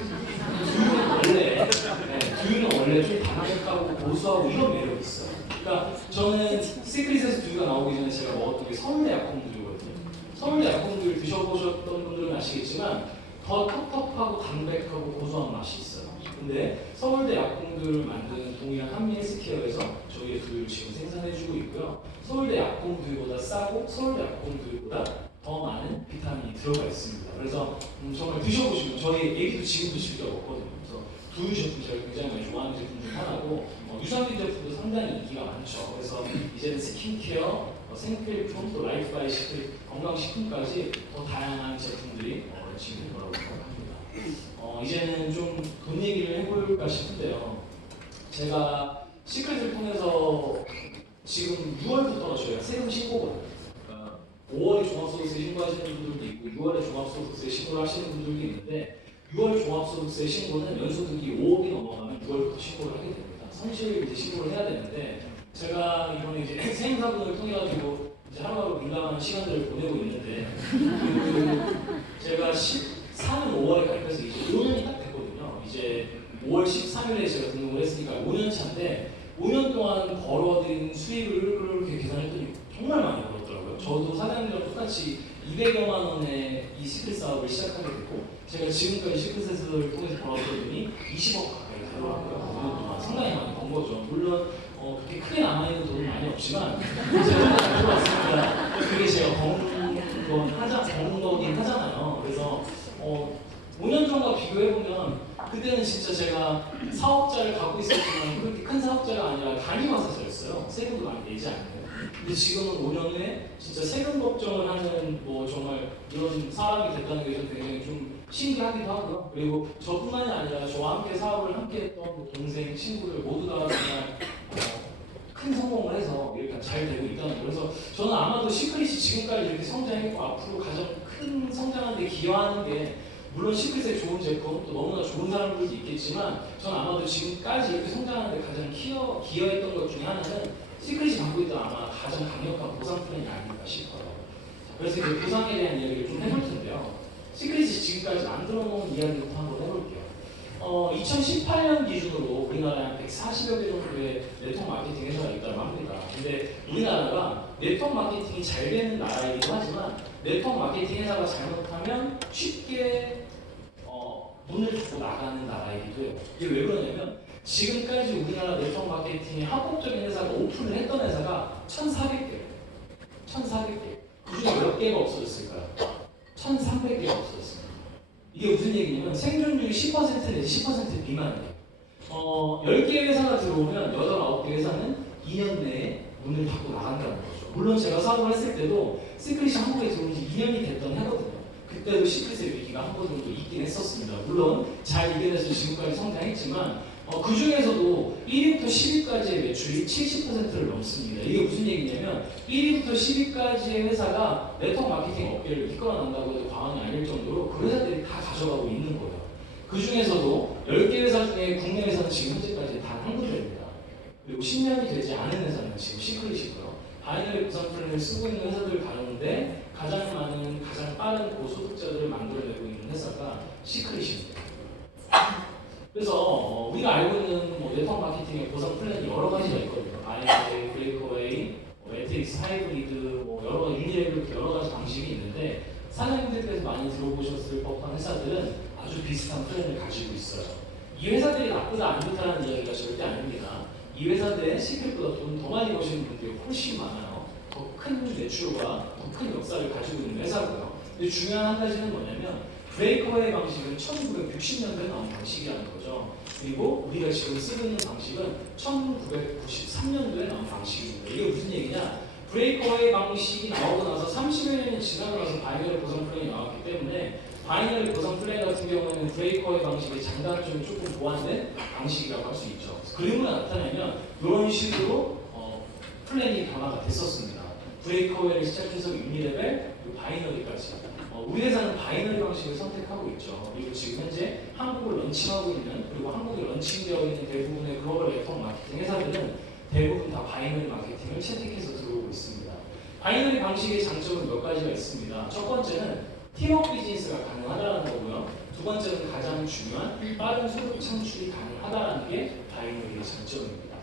두유는 원래 좀 담백하고 고소하고 이런 매력이 있어요. 그러니까 저는 시크릿에서 두유가 나오기 전에 제가 먹었던 게 서울대 약콩두유거든요. 서울대 약콩두유를 드셔보셨던 분들은 아시겠지만 더 텁텁하고 담백하고 고소한 맛이 있어요. 근데 서울대 약콩두유를 만드는 동일한 한미 헬스케어에서 저희의 두유를 지금 생산해주고 있고요. 서울대 약콩두유보다 싸고 서울대 약콩두유보다 더 많은 비타민이 들어가 있습니다. 그래서 정말 드셔보시면 저희 애기도 지금도 즐겨 먹거든요. 그래서 두유 제품 제가 굉장히 많이 좋아하는 제품 중 하나고 유산균 제품도 상당히 인기가 많죠. 그래서 이제는 스킨케어, 생필품, 또 라이프 바이 시크릿, 건강식품까지 더 다양한 제품들이 지금 될 거라고 생각합니다. 이제는 좀 돈 얘기를 해볼까 싶은데요. 제가 시크릿을 통해서 지금 6월부터가 저희가 세금 신고거든요. 그러니까 5월에 종합소득세 신고하시는 분들도 있고 6월에 종합소득세 신고를 하시는 분들도 있는데 6월 종합소득세 신고는 연소득이 5억이 넘어가면 6월부터 신고를 하게 됩니다. 성실 이제 신고를 해야 되는데 제가 이번에 이제 세무사분을 통해 가지고 이제 하루하루 민감한 시간들을 보내고 있는데 제가 14년 5월에 가입해서 이제 5년이 딱 됐거든요. 이제 이제 5월 13일에 제가 등록을 했으니까 5년 차인데 5년 동안 벌어들인 수익을 그렇게 계산했더니 정말 많이 벌었더라고요. 저도 사장님이랑 똑같이 200여만 원의 이 시크릿 사업을 시작하게 됐고 제가 지금까지 시크릿을 통해서 벌었던 돈이 20억 가까이 되더라고요. 5년 동안 상당히 많이 번 거죠. 물론 그렇게 크게 남아있는 돈은 많이 없지만 제가 가져왔으니까 그게 제가 버는 거긴 하잖아요. 그래서 5년 전과 비교해보면 그때는 진짜 제가 사업자를 갖고 있었지만 그렇게 큰 사업자가 아니라 단위마사자였어요. 세금도 많이 내지 않는. 근데 지금은 5년 후에 진짜 세금 걱정을 하는 뭐 정말 이런 사람이 됐다는 게 저는 굉장히 좀 신기하기도 하고요. 그리고 저뿐만이 아니라 저와 함께 사업을 함께 했던 동생, 친구들 모두 다 정말 큰 성공을 해서 이렇게 잘 되고 있다는 거. 그래서 저는 아마도 시크릿이 지금까지 이렇게 성장했고 앞으로 가장 큰 성장하는 데 기여하는 게 물론 시크릿의 좋은 제품 또 너무나 좋은 사람들도 있겠지만 저는 아마도 지금까지 이렇게 성장하는 데 가장 기여했던 것 중에 하나는 시크릿이 갖고 있던 아마 가장 강력한 보상 플랜이 아닐까 싶어요. 그래서 이제 보상에 대한 이야기를 좀 해볼 텐데요. 시크릿이 지금까지 만들어 놓은 이야기부터 한번 해볼게요. 2018년 기준으로 우리나라에 한 140여 개 정도의 네트워크 마케팅 회사가 있다고 합니다. 근데 우리나라가 네트워크 마케팅이 잘 되는 나라이기도 하지만 네트워크 마케팅 회사가 잘못하면 쉽게 문을 닫고 나가는 나라이기도 해요. 이게 왜 그러냐면 지금까지 우리나라 네트워크 마케팅의 합법적인 회사가 오픈을 했던 회사가 1,400개예요. 1,400개. 그중에 몇 개가 없어졌을까요? 1,300개가 없어졌습니다. 이게 무슨 얘기냐면 생존율이 10% 내지 10% 미만이에요. 10개 회사가 들어오면 8, 9개 회사는 2년 내에 문을 닫고 나간다는 거죠. 물론 제가 사업을 했을 때도 시크릿이 한국에 들어온 지 2년이 됐던 해거든요. 그때도 시크릿의 위기가 한 번 정도 있긴 했었습니다. 물론 잘 이겨내서 지금까지 성장했지만 그 중에서도 1위부터 10위까지의 매출이 70%를 넘습니다. 이게 무슨 얘기냐면 1위부터 10위까지의 회사가 네트워크 마케팅 업계를 이끌어낸다고 해도 과언이 아닐 정도로 그 회사들이 다 가져가고 있는 거예요. 그 중에서도 10개 회사 중에 국내 회사는 지금 현재까지 단 한 군데입니다. 그리고 10년이 되지 않은 회사는 지금 시크릿이고요. 바이너리 보상 플랜을 쓰고 있는 회사들 가운데 가장 많은, 가장 빠른 고소득자들을 만들어내고 있는 회사가 시크릿입니다. 그래서 우리가 알고 있는 네트워크 마케팅의 보상 플랜이 여러 가지가 있거든요. IMA, 브레이크어웨이, 매트릭스, 하이브리드, 여러 인디레벨 이렇게 여러 가지 방식이 있는데 사장님들께서 많이 들어보셨을 법한 회사들은 아주 비슷한 플랜을 가지고 있어요. 이 회사들이 나쁘다 안 좋다는 이야기가 절대 아닙니다. 이 회사들의 시크릿보다 돈 더 많이 버시는 분들이 훨씬 많아요. 더 큰 매출과 더 큰 역사를 가지고 있는 회사고요. 근데 중요한 한 가지는 뭐냐면 브레이크어웨이 방식은 1960년대에 나온 방식이라는 거죠. 그리고 우리가 지금 쓰고 있는 방식은 1993년도에 나온 방식입니다. 이게 무슨 얘기냐? 브레이크어웨이 방식이 나오고 나서 30여 년이 지나고 나서 바이너리 보상 플랜이 나왔기 때문에 바이너리 보상 플랜 같은 경우에는 브레이크어웨이 방식의 장단점이 조금 보완된 방식이라고 할 수 있죠. 그림으로 나타내면 이런 식으로 플랜이 변화가 됐었습니다. 브레이크어웨이를 시작해서 유니레벨, 그리고 바이너리까지. 우리 회사는 바이너리 방식을 선택하고 있죠. 그리고 지금 현재 한국을 런칭하고 있는, 그리고 한국에 런칭되어 있는 대부분의 글로벌 네트워크 마케팅 회사들은 대부분 다 바이너리 마케팅을 채택해서 들어오고 있습니다. 바이너리 방식의 장점은 몇 가지가 있습니다. 첫 번째는 팀워크 비즈니스가 가능하다는 거고요. 두 번째는 가장 중요한 빠른 소득 창출이 가능하다는 게 바이너리의 장점입니다.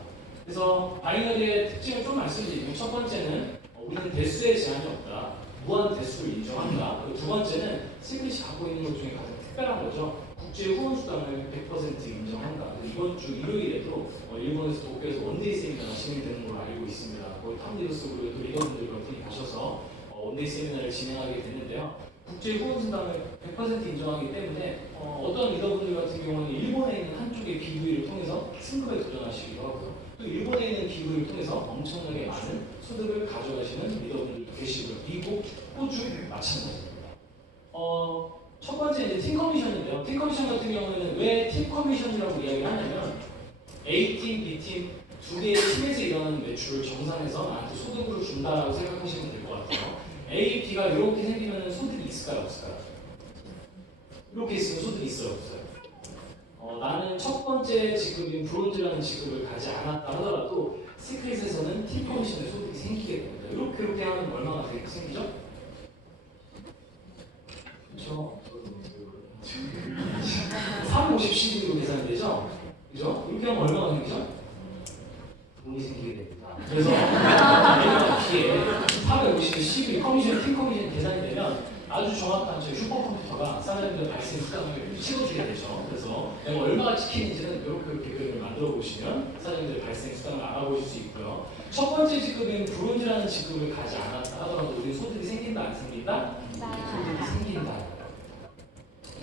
그래서 바이너리의 특징을 좀 말씀드리면 첫 번째는 우리는 대수에 제한이 없다. 무한 대수를 인정한다. 그리고 두 번째는 시크릿이 갖고 있는 것 중에 가장 특별한 거죠. 국제 후원 수당을 100% 인정한다. 이번 주 일요일에도 일본에서 도쿄에서 원데이 세미나가 진행되는 걸로 알고 있습니다. 거기 탐리더스그룹의 리더분들 몇 분이 가셔서 원데이 세미나를 진행하게 됐는데요. 국제 후원 수당을 100% 인정하기 때문에 어떤 리더분들 같은 경우는 일본에 있는 한쪽의 BV를 통해서 승급에 도전하시기도 하고요. 또 일본에 있는 BV를 통해서 엄청나게 많은 소득을 가져가시는 리더분들도 계시고요. 미국, 호주 마찬가지입니다. 첫 번째 이제 팀 커미션인데요. 팀 커미션 같은 경우에는 왜 팀 커미션이라고 이야기를 하냐면 A팀, B팀 두 개의 팀에서 일어나는 매출을 정산해서 나한테 소득으로 준다라고 생각하시면 될 것 같아요. A, B가 이렇게 생기면 소득이 있을까요? 없을까요? 이렇게 있으면 소득이 있어요? 없어요? 나는 첫 번째 직급인 브론즈라는 직급을 가지 않았다 하더라도 시크릿에서는 팀 커미션의 소득이 생기게 됩니다. 이렇게 하면 얼마나 생기죠? 그렇죠? 3, 50, 12로 그죠? 이렇게 하면 얼마가 생기죠? 돈이 생기게 됩니다. 그래서 내가 뒤에 450, 12 커미션, 팀 커미션 계산이 되면 아주 정확한 저희 슈퍼컴퓨터가 사장님들 발생 수당을 찍어주게 되죠. 그래서 내가 얼마가 찍히는지는 이렇게 그림을 만들어 보시면 사장님들 발생 수당을 알아보실 수 있고요. 첫 번째 직급인 브론즈라는 직급을 가지 않았다 하더라도 우리 소득이 생긴다 안 생긴다? 소득이 생긴다.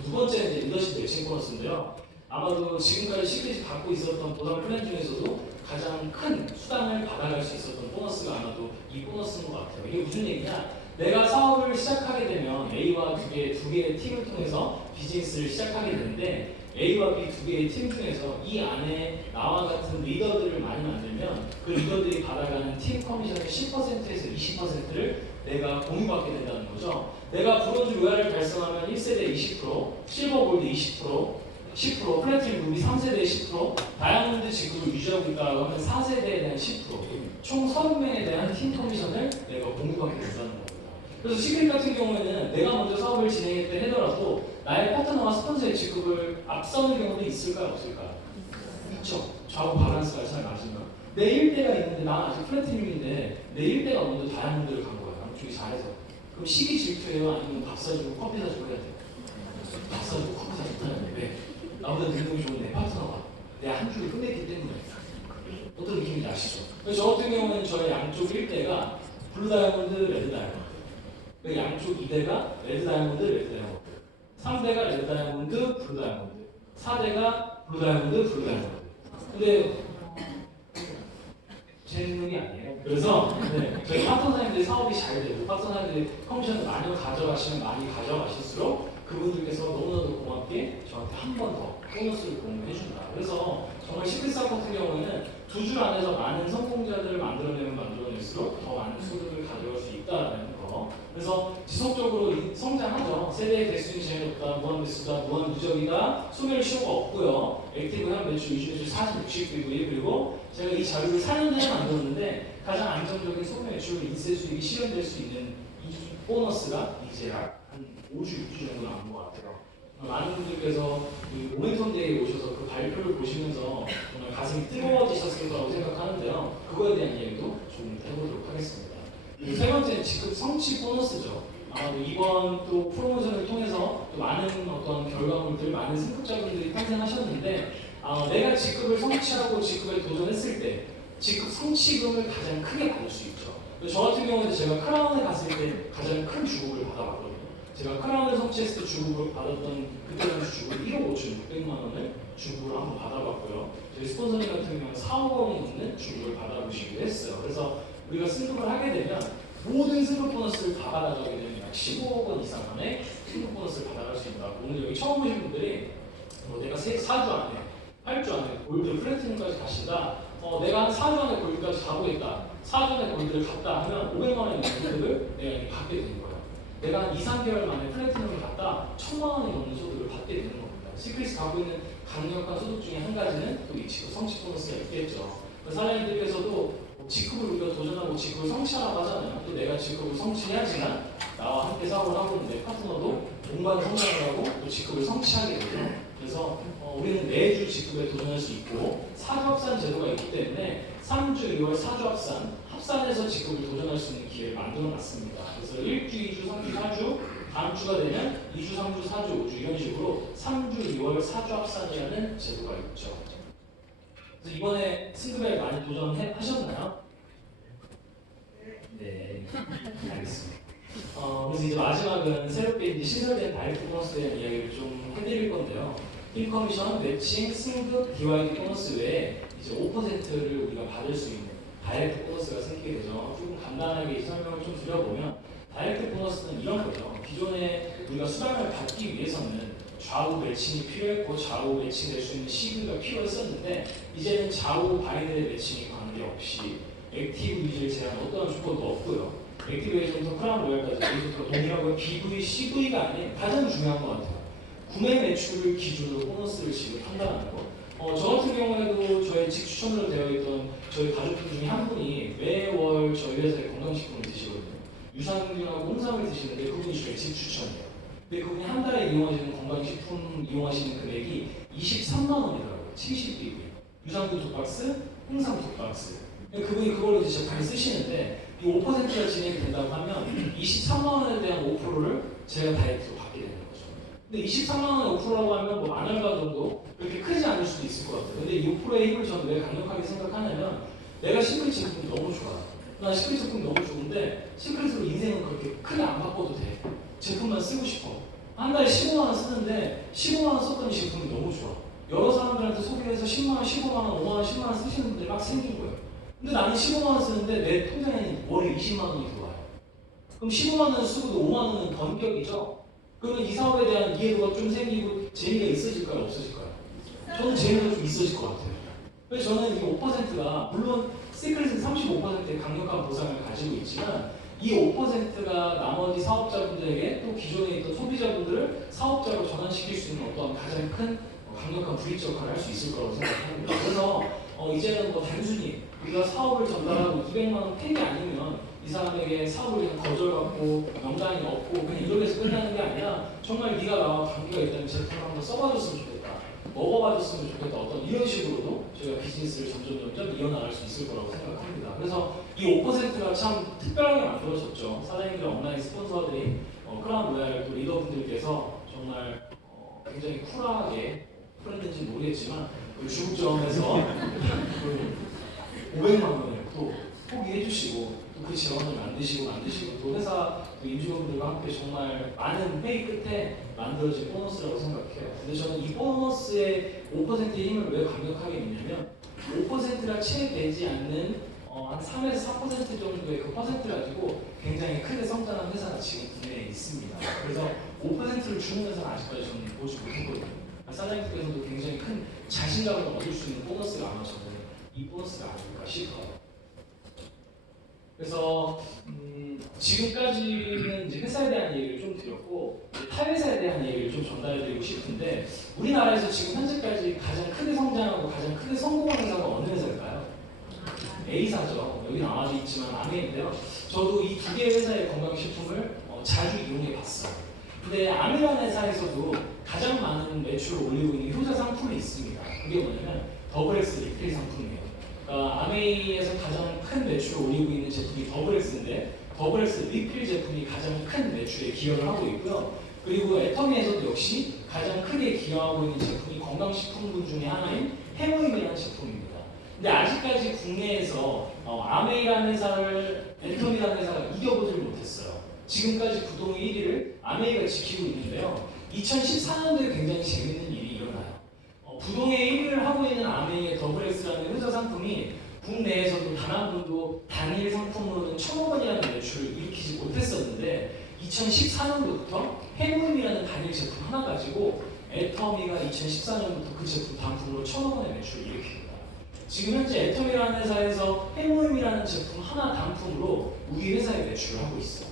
두 번째는 이제 리더십 매칭 보너스인데요. 아마도 지금까지 시크릿이 갖고 있었던 보상 플랜 중에서도 가장 큰 수당을 받아갈 수 있었던 보너스가 아마도 이 보너스인 것 같아요. 이게 무슨 얘기냐? 내가 사업을 시작하게 되면 A와 두 개의 팀을 통해서 비즈니스를 시작하게 되는데 A와 B 두 개의 팀 중에서 이 안에 나와 같은 리더들을 많이 만들면 그 리더들이 받아가는 팀 커미션의 10%에서 20%를 내가 공유받게 된다는 거죠. 내가 브론즈 로얄을 달성하면 1세대 20%, 실버 골드 20%, 10%, 플래티넘 루비 3세대에 10%, 다이아몬드 직급을 유지하고 있다고 하면 4세대에 대한 10%, 총 30명에 대한 팀 커미션을 내가 공유받게 된다는 겁니다. 그래서 시크릿 같은 경우에는 내가 먼저 사업을 진행했다 하더라도 나의 파트너와 스폰서의 직급을 앞서는 경우도 있을까요? 없을까요? 있죠. 좌우 밸런스가 잘 맞으면. 내 1대가 있는데 난 아직 플래티넘인데 내 1대가 먼저 다이아몬드를 간 거야. 양쪽이 잘해서. 그럼 시기 질투예요? 아니면 밥 사주고 커피 사주고 해야 돼요? 밥 사주고 커피 사주고 해야 돼. 왜? 나보다 능력이 좋은 내 파트너가 내 한 줄을 끝냈기 때문에. 어떤 느낌인지 아시죠? 그래서 저 같은 경우는 저의 양쪽 1대가 블루 다이아몬드, 레드 다이아몬드. 그 양쪽 2대가 레드 다이아몬드, 레드 다이아몬드. 3대가 레드 다이아몬드, 블루 다이아몬드. 4대가 블루 다이아몬드, 블루 다이아몬드. 근데 제 능력이 아니에요. 그래서 저희 파트너님들이 사업이 잘 되고 파트너님들이 커미션을 많이 가져가시면 많이 가져가실수록 그분들께서 너무나도 고맙게 저한테 한 번 더 보너스를 공유해준다. 그래서 정말 시크릿 사업 같은 경우에는 두 줄 안에서 많은 성공자들을 만들어내면 만들어낼수록 더 많은 소득을 가져갈 수 있다는 거. 그래서 지속적으로 성장하죠. 세대의 대수는 제한없다, 무한 배수다, 무한 누적이다, 소멸 시효가 없고요. 액티브한 매출, 유지 매출 40, 60이고요. 그리고 제가 이 자료를 4년 전에 만들었는데 가장 안정적인 소멸 매출, 인세 수익이 실현될 수 있는 이 보너스가 이제 한 5주, 6주 정도 남은 것 같아요. 많은 분들께서 이 모멘텀 데이에 오셔서 그 발표를 보시면서 정말 가슴이 뜨거워지셨을 거라고 생각하는데요. 그거에 대한 이야기도 좀 해보도록 하겠습니다. 세 번째는 직급 성취 보너스죠. 아마도 이번 또 프로모션을 통해서 또 많은 어떤 결과물들, 많은 승급자분들이 탄생하셨는데 내가 직급을 성취하고 직급에 도전했을 때 직급 성취금을 가장 크게 받을 수 있죠. 저 같은 경우는 제가 크라운에 갔을 때 가장 큰 주급을 받아봤거든요. 제가 크라운을 성취했을 때 주급을 받았던 그때 당시 주급 1억 5천 6백만 원을 주급을 한번 받아봤고요. 저희 스폰서님 같은 경우는 4억 원이 넘는 주급을 받아보시기도 했어요. 그래서 우리가 승급을 하게 되면 모든 승급 보너스를 다 받아가게 되면 약 15억 원 이상의 승급 보너스를 받아갈 수 있다. 오늘 여기 처음 오신 분들이 내가 4주 안에, 8주 안에 골드, 플래티넘까지 가신다. 내가 한 4주 안에 골드까지 가보겠다. 4주 안에 골드를 갔다 하면 500만 원의 소득을 내가 받게 되는 거예요. 내가 한 2, 3개월 만에 플래티넘을 갔다 1000만 원이 넘는 소득을 받게 되는 겁니다. 시크릿이 갖고 있는 강력한 소득 중에 한 가지는 또 이 직급 성취 보너스가 있겠죠. 사장님들께서도 직급을 우리가 도전하고 직급을 성취하라고 하잖아요. 또 내가 직급을 성취해야지만 나와 함께 사업을 하고 있는 내 파트너도 동반 성장을 하고 또 직급을 성취하게 되죠. 그래서 우리는 매주 직급에 도전할 수 있고 4주 합산 제도가 있기 때문에 3주, 2월 4주 합산해서 직급을 도전할 수 있는 기회를 만들어 놨습니다. 그래서 1주, 2주, 3주, 4주 다음 주가 되면 2주, 3주, 4주, 5주 이런 식으로 3주, 2월 4주 합산이라는 제도가 있죠. 그래서 이번에 승급에 많이 도전하셨나요? 네, 알겠습니다. 그래서 이제 마지막은 새롭게 이제 신설된 다이렉트 보너스에 대한 이야기를 좀 해드릴 건데요. 팀 커미션, 매칭, 승급, DYD 보너스 외에 이제 5%를 우리가 받을 수 있는 다이렉트 보너스가 생기게 되죠. 조금 간단하게 설명을 좀 드려보면 다이렉트 보너스는 이런 거죠. 기존에 우리가 수당을 받기 위해서는 좌우 매칭이 필요했고 좌우 매칭될 수 있는 CV가 필요했었는데 이제는 좌우 바이너리 매칭이 관계없이 액티브 유지를 제한 어떠한 조건도 없고요. 액티브 에이전부터 크라운 로얄까지 여기서부터 동일하고 BV, CV가 아닌 가장 중요한 것 같아요. 구매 매출을 기준으로 보너스를 지급한다는 거. 저 같은 경우에도 저희 직 추천으로 되어 있던 저희 가족분 중에 한 분이 매월 저희 회사에 건강식품을 드시거든요. 유산균하고 홍삼을 드시는데 그분이 저희 직 추천이에요. 근데 그분이 한 달에 이용하시는 건강식품 이용하시는 금액이 23만 원이더라고요. 70BB, 유산균 2박스, 홍삼 2박스. 그분이 그걸로 이제 잘 쓰시는데 이 5%가 진행이 된다고 하면 23만 원에 대한 5%를 제가 다이어트로 받게 되는 거죠. 근데 23만 원에 5%라고 하면 뭐 만 원가 정도 그렇게 크지 않을 수도 있을 것 같아요. 근데 이 5%의 힘을 저는 왜 강력하게 생각하냐면 내가 시크릿 제품이 너무 좋아. 난 시크릿 제품이 너무 좋은데 시크릿으로 인생은 그렇게 크게 안 바꿔도 돼. 제품만 쓰고 싶어. 한 달에 15만 원 쓰는데 15만 원 썼더니 제품이 너무 좋아. 여러 사람들한테 소개해서 10만 원, 15만 원, 5만 원, 10만 원 쓰시는 분들이 막 생긴 거예요. 근데 나는 15만 원 쓰는데 내 통장에는 월에 20만 원이 들어와요. 그럼 15만 원 쓰고도 5만 원은 번격이죠? 그러면 이 사업에 대한 이해도가 좀 생기고 재미가 있어질까요? 없어질까요? 저는 재미가 좀 있어질 것 같아요. 그래서 저는 이 5%가 물론 시크릿은 35%의 강력한 보상을 가지고 있지만 이 5%가 나머지 사업자분들에게 또 기존에 있던 소비자분들을 사업자로 전환시킬 수 있는 어떤 가장 큰 강력한 브릿지 역할을 할 수 있을 거라고 생각합니다. 그래서 이제는 뭐 단순히 우리가 사업을 전달하고 200만 원 폐기 아니면 이 사람에게 사업을 그냥 거절받고 명단이 없고 그냥 이렇게 해서 끝나는 게 아니라 정말 네가 나와 관계가 있다면 제품을 한번 써봐줬으면 좋겠다, 먹어봐줬으면 좋겠다, 어떤 이런 식으로도 저희가 비즈니스를 점점 이어나갈 수 있을 거라고 생각합니다. 그래서 이 5%가 참 특별하게 만들어졌죠. 사장님들 온라인 스폰서들이 크라운 로얄 또 리더분들께서 정말 굉장히 쿨하게 그랬는지 모르겠지만 중국점에서 500만 원을 또 포기해 주시고 또 그 재원을 만드시고 또 회사 또 임직원들과 함께 정말 많은 회의 끝에 만들어진 보너스라고 생각해요. 근데 저는 이 보너스의 5%의 힘을 왜 강력하게 믿냐면 5%가 채 되지 않는 한 3에서 4% 정도의 그 퍼센트 가지고 굉장히 크게 성장한 회사가 지금 국내에 있습니다. 그래서 5%를 주는 회사는 아직까지 저는 보지 못했거든요. 사장님께서도 굉장히 큰 자신감을 얻을 수 있는 보너스가 아마 저는 이 보너스가 아닐까 싶어요. 그래서 지금까지는 이제 회사에 대한 얘기를 좀 드렸고 타회사에 대한 얘기를 좀 전달해드리고 싶은데 우리나라에서 지금 현재까지 가장 크게 성장하고 가장 크게 성공한 회사가 어느 회사일까요? A사죠. 여기 나와 있지만 아메인데요. 저도 이 두 개의 회사의 건강식품을 자주 이용해 봤어요. 근데 아메라는 회사에서도 가장 많은 매출을 올리고 있는 효자 상품이 있습니다. 그게 뭐냐면 더블엑스 리필 상품이에요. 그러니까 아메이에서 가장 큰 매출을 올리고 있는 제품이 더블엑스인데 더블엑스 리필 제품이 가장 큰 매출에 기여를 하고 있고요. 그리고 애터미에서도 역시 가장 크게 기여하고 있는 제품이 건강식품군 중에 하나인 해모임이라는 제품입니다. 근데 아직까지 국내에서 아메이라는 회사를 애터미라는 회사가 이겨보질 못했어요. 지금까지 부동 1위를 아메이가 지키고 있는데요. 2014년도에 굉장히 재밌는 일이 일어나요. 부동의 1위를 하고 있는 아메이의 더블엑스라는 회사 상품이 국내에서도 단 한 번도 단일 상품으로는 1,000억 원이라는 매출을 일으키지 못했었는데 2014년부터 해모임이라는 단일 제품 하나 가지고 애터미가 2014년부터 그 제품 단품으로 1,000억 원의 매출을 일으킵니다. 지금 현재 애터미라는 회사에서 해모임이라는 제품 하나 단품으로 우리 회사의 매출을 하고 있어요.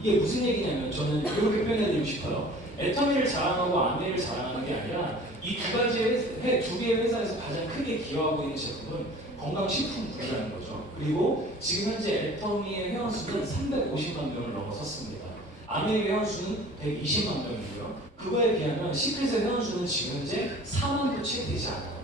이게 무슨 얘기냐면 저는 이렇게 표현해드리고 싶어요. 애터미를 자랑하고 아메이를 자랑하는 게 아니라 이 두 개의 회사에서 가장 크게 기여하고 있는 제품은 건강식품군이라는 거죠. 그리고 지금 현재 애터미의 회원수는 350만 명을 넘어섰습니다. 아메이 회원수는 120만 명이고요. 그거에 비하면 시크릿의 회원수는 지금 현재 4만도 채 되지 않아요.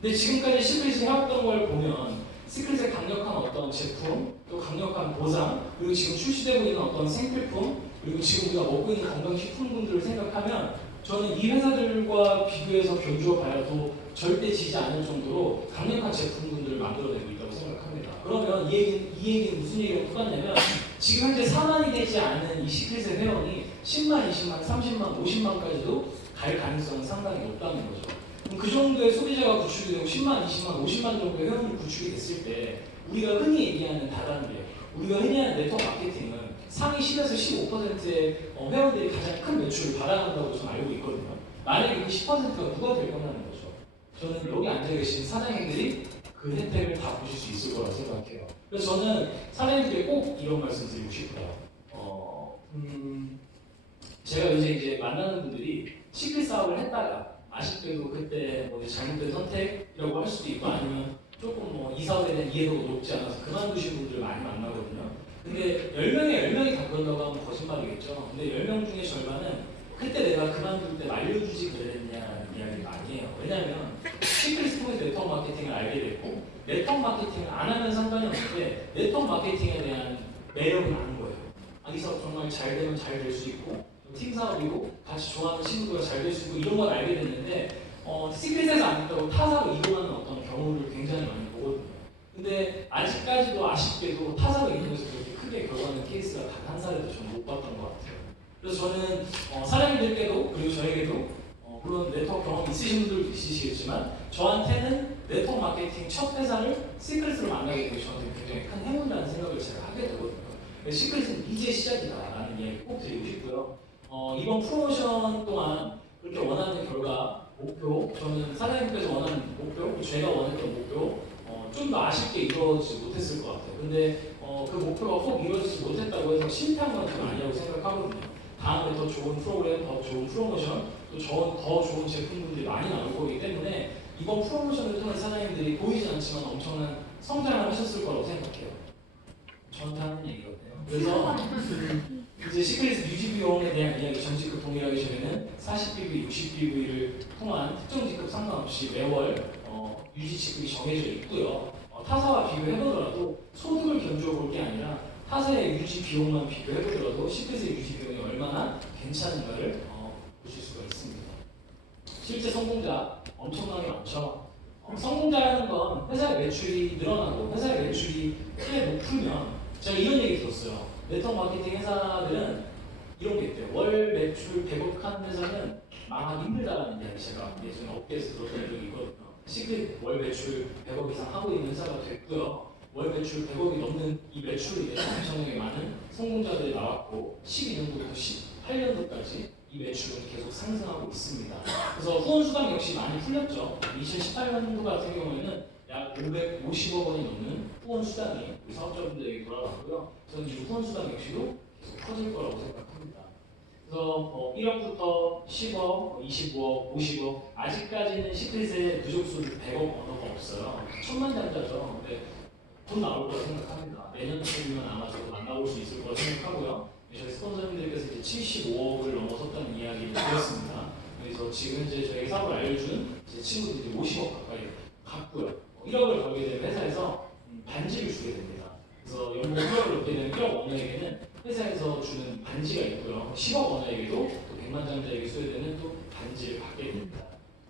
근데 지금까지 시크릿이 해왔던 걸 보면 시크릿의 강력한 어떤 제품, 또 강력한 보상, 그리고 지금 출시되고 있는 어떤 생필품, 그리고 지금 우리가 먹고 있는 건강식품군들을 생각하면 저는 이 회사들과 비교해서 견주어 봐도 절대 지지 않을 정도로 강력한 제품군들을 만들어내고 있다고 생각합니다. 그러면 이 얘기는 무슨 얘기가 똑같냐면 지금 현재 4만이 되지 않은 이 시크릿의 회원이 10만, 20만, 30만, 50만까지도 갈 가능성은 상당히 높다는 거죠. 그럼 그 정도의 소비자가 구축이 되고 10만, 20만, 50만 정도의 회원이 구축이 됐을 때 우리가 흔히 얘기하는 다단계, 우리가 흔히 하는 네트워크 마케팅은 상위 10에서 15%의 회원들이 가장 큰 매출을 받아간다고 저는 알고 있거든요. 만약에 그 10%가 누가 될 거냐는 거죠. 저는 여기 앉아 계신 사장님들이 그 혜택을 다 보실 수 있을 거라고 생각해요. 그래서 저는 사장님들께 꼭 이런 말씀 드리고 싶어요. 제가 요새 이제 만나는 분들이 시크릿 사업을 했다가 아쉽게도 그때 뭐 잘못된 선택이라고 할 수도 있고 아니면 조금 이 사업에 대한 이해도가 높지 않아서 그만두신 분들을 많이 만나거든요. 근데 10명이 다 그런다고 하면 거짓말이겠죠. 근데 10명 중에 절반은 그때 내가 그만둘 때 말려주지 그랬냐는 이야기를 많이 해요. 왜냐하면 시크릿을 통해서 네트워크 마케팅을 알게 됐고 네트워크 마케팅을 안 하면 상관이 없는데 네트워크 마케팅에 대한 매력은 아는 거예요. 이 사업 정말 잘 되면 잘 될 수 있고 팀 사업이고 같이 좋아하는 친구가 잘 될 수 있고 이런 걸 알게 됐는데 시크릿에서 안 됐다고 타사로 이동하는 어떤 경우를 굉장히 많이 보거든요. 근데 아직까지도 아쉽게도 타사로 이동해서 그렇게 크게 결과는 케이스가 단 한 사례도 저는 못 봤던 것 같아요. 그래서 저는 사장님들께도 그리고 저에게도 물론 네트워크 경험 있으신 분들도 있으시겠지만 저한테는 네트워크 마케팅 첫 회사를 시크릿으로 만나게 된 게 저한테 굉장히 큰 행운이라는 생각을 제가 하게 되거든요. 시크릿은 이제 시작이다라는 이야기 꼭 드리고 싶고요. 이번 프로모션 동안 그렇게 원하는 결과, 목표, 저는 사장님께서 원하는 목표, 제가 원했던 목표 좀 더 아쉽게 이루어지지 못했을 것 같아요. 근데 그 목표가 꼭 이루어지지 못했다고 해서 실패한 건 좀 아니라고 생각하거든요. 다음에 더 좋은 프로그램, 더 좋은 프로모션, 또 더 좋은 제품들이 많이 나올 거기 때문에 이번 프로모션을 통해 사장님들이 보이지 않지만 엄청난 성장을 하셨을 거라고 생각해요. 저한테 하는 얘기거든요. 그래서 이제 시크릿 유지 비용에 대한 이야기 전직급 동일하게 저희는 40BV, 60BV를 통한 특정 직급 상관없이 매월 유지 지급이 정해져 있고요. 타사와 비교해보더라도 소득을 견주어 볼 게 아니라 타사의 유지 비용만 비교해보더라도 시크릿의 유지 비용이 얼마나 괜찮은가를 보실 수가 있습니다. 실제 성공자 엄청나게 많죠. 성공자라는 건 회사의 매출이 늘어나고 회사의 매출이 꽤 높으면 제가 이런 얘기 들었어요. 네트워크 마케팅 회사들은 이런 게 있대요. 월 매출 100억 하는 회사는 망하기 힘들다라는 이야기 제가 예전에 업계에서 들었던 적이 있거든요. 시크릿 월 매출 100억 이상 하고 있는 회사가 됐고요. 월 매출 100억이 넘는 이 매출이 내서 엄청나게 많은 성공자들이 나왔고 12년부터 18년도까지 이 매출은 계속 상승하고 있습니다. 그래서 후원 수당 역시 많이 풀렸죠. 2018년도 같은 경우에는 약 550억 원이 넘는 후원 수당이 우리 사업자분들에게 돌아갔고요. 저는 이 후원 수당 역시도 계속 커질 거라고 생각합니다. 그래서 1억부터 10억, 25억, 50억 아직까지는 시크릿의 부족수를 100억 언어가 없어요. 천만장자죠. 근데 돈 나올 거라 생각합니다. 내년쯤이면 아마 저도 만나볼 수 있을 거라 생각하고요. 저희 스폰서님들께서 이제 75억을 넘어섰다는 이야기를 들었습니다. 그래서 지금 이제 저희 사업을 알려준 제 친구들이 50억 가까이 갔고요. 1억을 벌게 되면 회사에서 반지를 주게 됩니다. 그래서 연봉 1억을 얻게 되면 1억 원어에게는 회사에서 주는 반지가 있고요. 10억 원어에게도 또 100만장자에게 소외되는 또 반지를 받게 됩니다.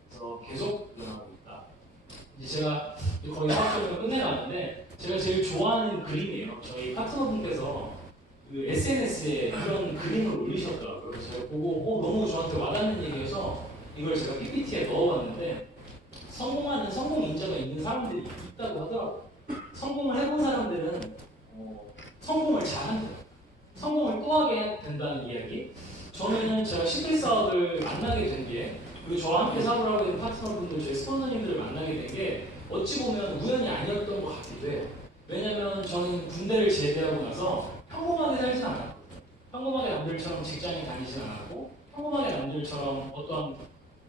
그래서 계속 늘어나고 있다. 이제 제가 거의 사업적으로 끝내가는데 제가 제일 좋아하는 그림이에요. 저희 파트너분께서 그 SNS에 그런 그림을 올리셨더라고요. 그래서 제가 보고 너무 저한테 와닿는 얘기여서 이걸 제가 PPT에 넣어봤는데 성공하는 성공 인자가 있는 사람들이 있다고 하더라고요. 성공을 해본 사람들은 성공을 잘한대요. 성공을 또 하게 된다는 이야기. 저는 제가 시크릿 사업을 만나게 된 게 그리고 저와 함께 사업을 하고 있는 파트너분들, 저희 스폰서님들을 만나게 된 게 어찌 보면 우연이 아니었던 것 같기도 해요. 왜냐면 저는 군대를 제대하고 나서 평범하게 살진 않았거든요. 평범하게 남들처럼 직장에 다니진 않았고 평범하게 남들처럼 어떤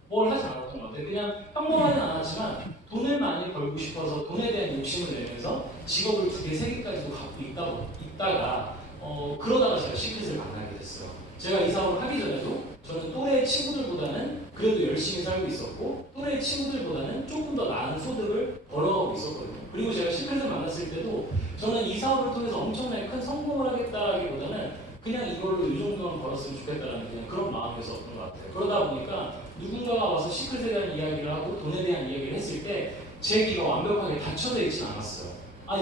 뭘 하지 않았던 것 같아요. 그냥 평범하진 않았지만 돈을 많이 벌고 싶어서 돈에 대한 욕심을 내면서 직업을 2개, 3개까지도 갖고 있다가 그러다가 제가 시크릿을 만나게 됐어요. 제가 이 사업을 하기 전에도 저는 또래 친구들보다는 그래도 열심히 살고 있었고 또래 친구들보다는 조금 더 나은 소득을 벌어가고 있었거든요. 그리고 제가 시크릿을 만났을 때도 저는 이 사업을 통해서 엄청나게 큰 성공을 하겠다기보다는 그냥 이걸로 이 정도만 벌었으면 좋겠다라는 그냥 그런 마음이었던 것 같아요. 그러다 보니까 누군가가 와서 시크릿에 대한 이야기를 하고 돈에 대한 이야기를 했을 때 제 귀가 완벽하게 닫혀져 있지는 않았어요.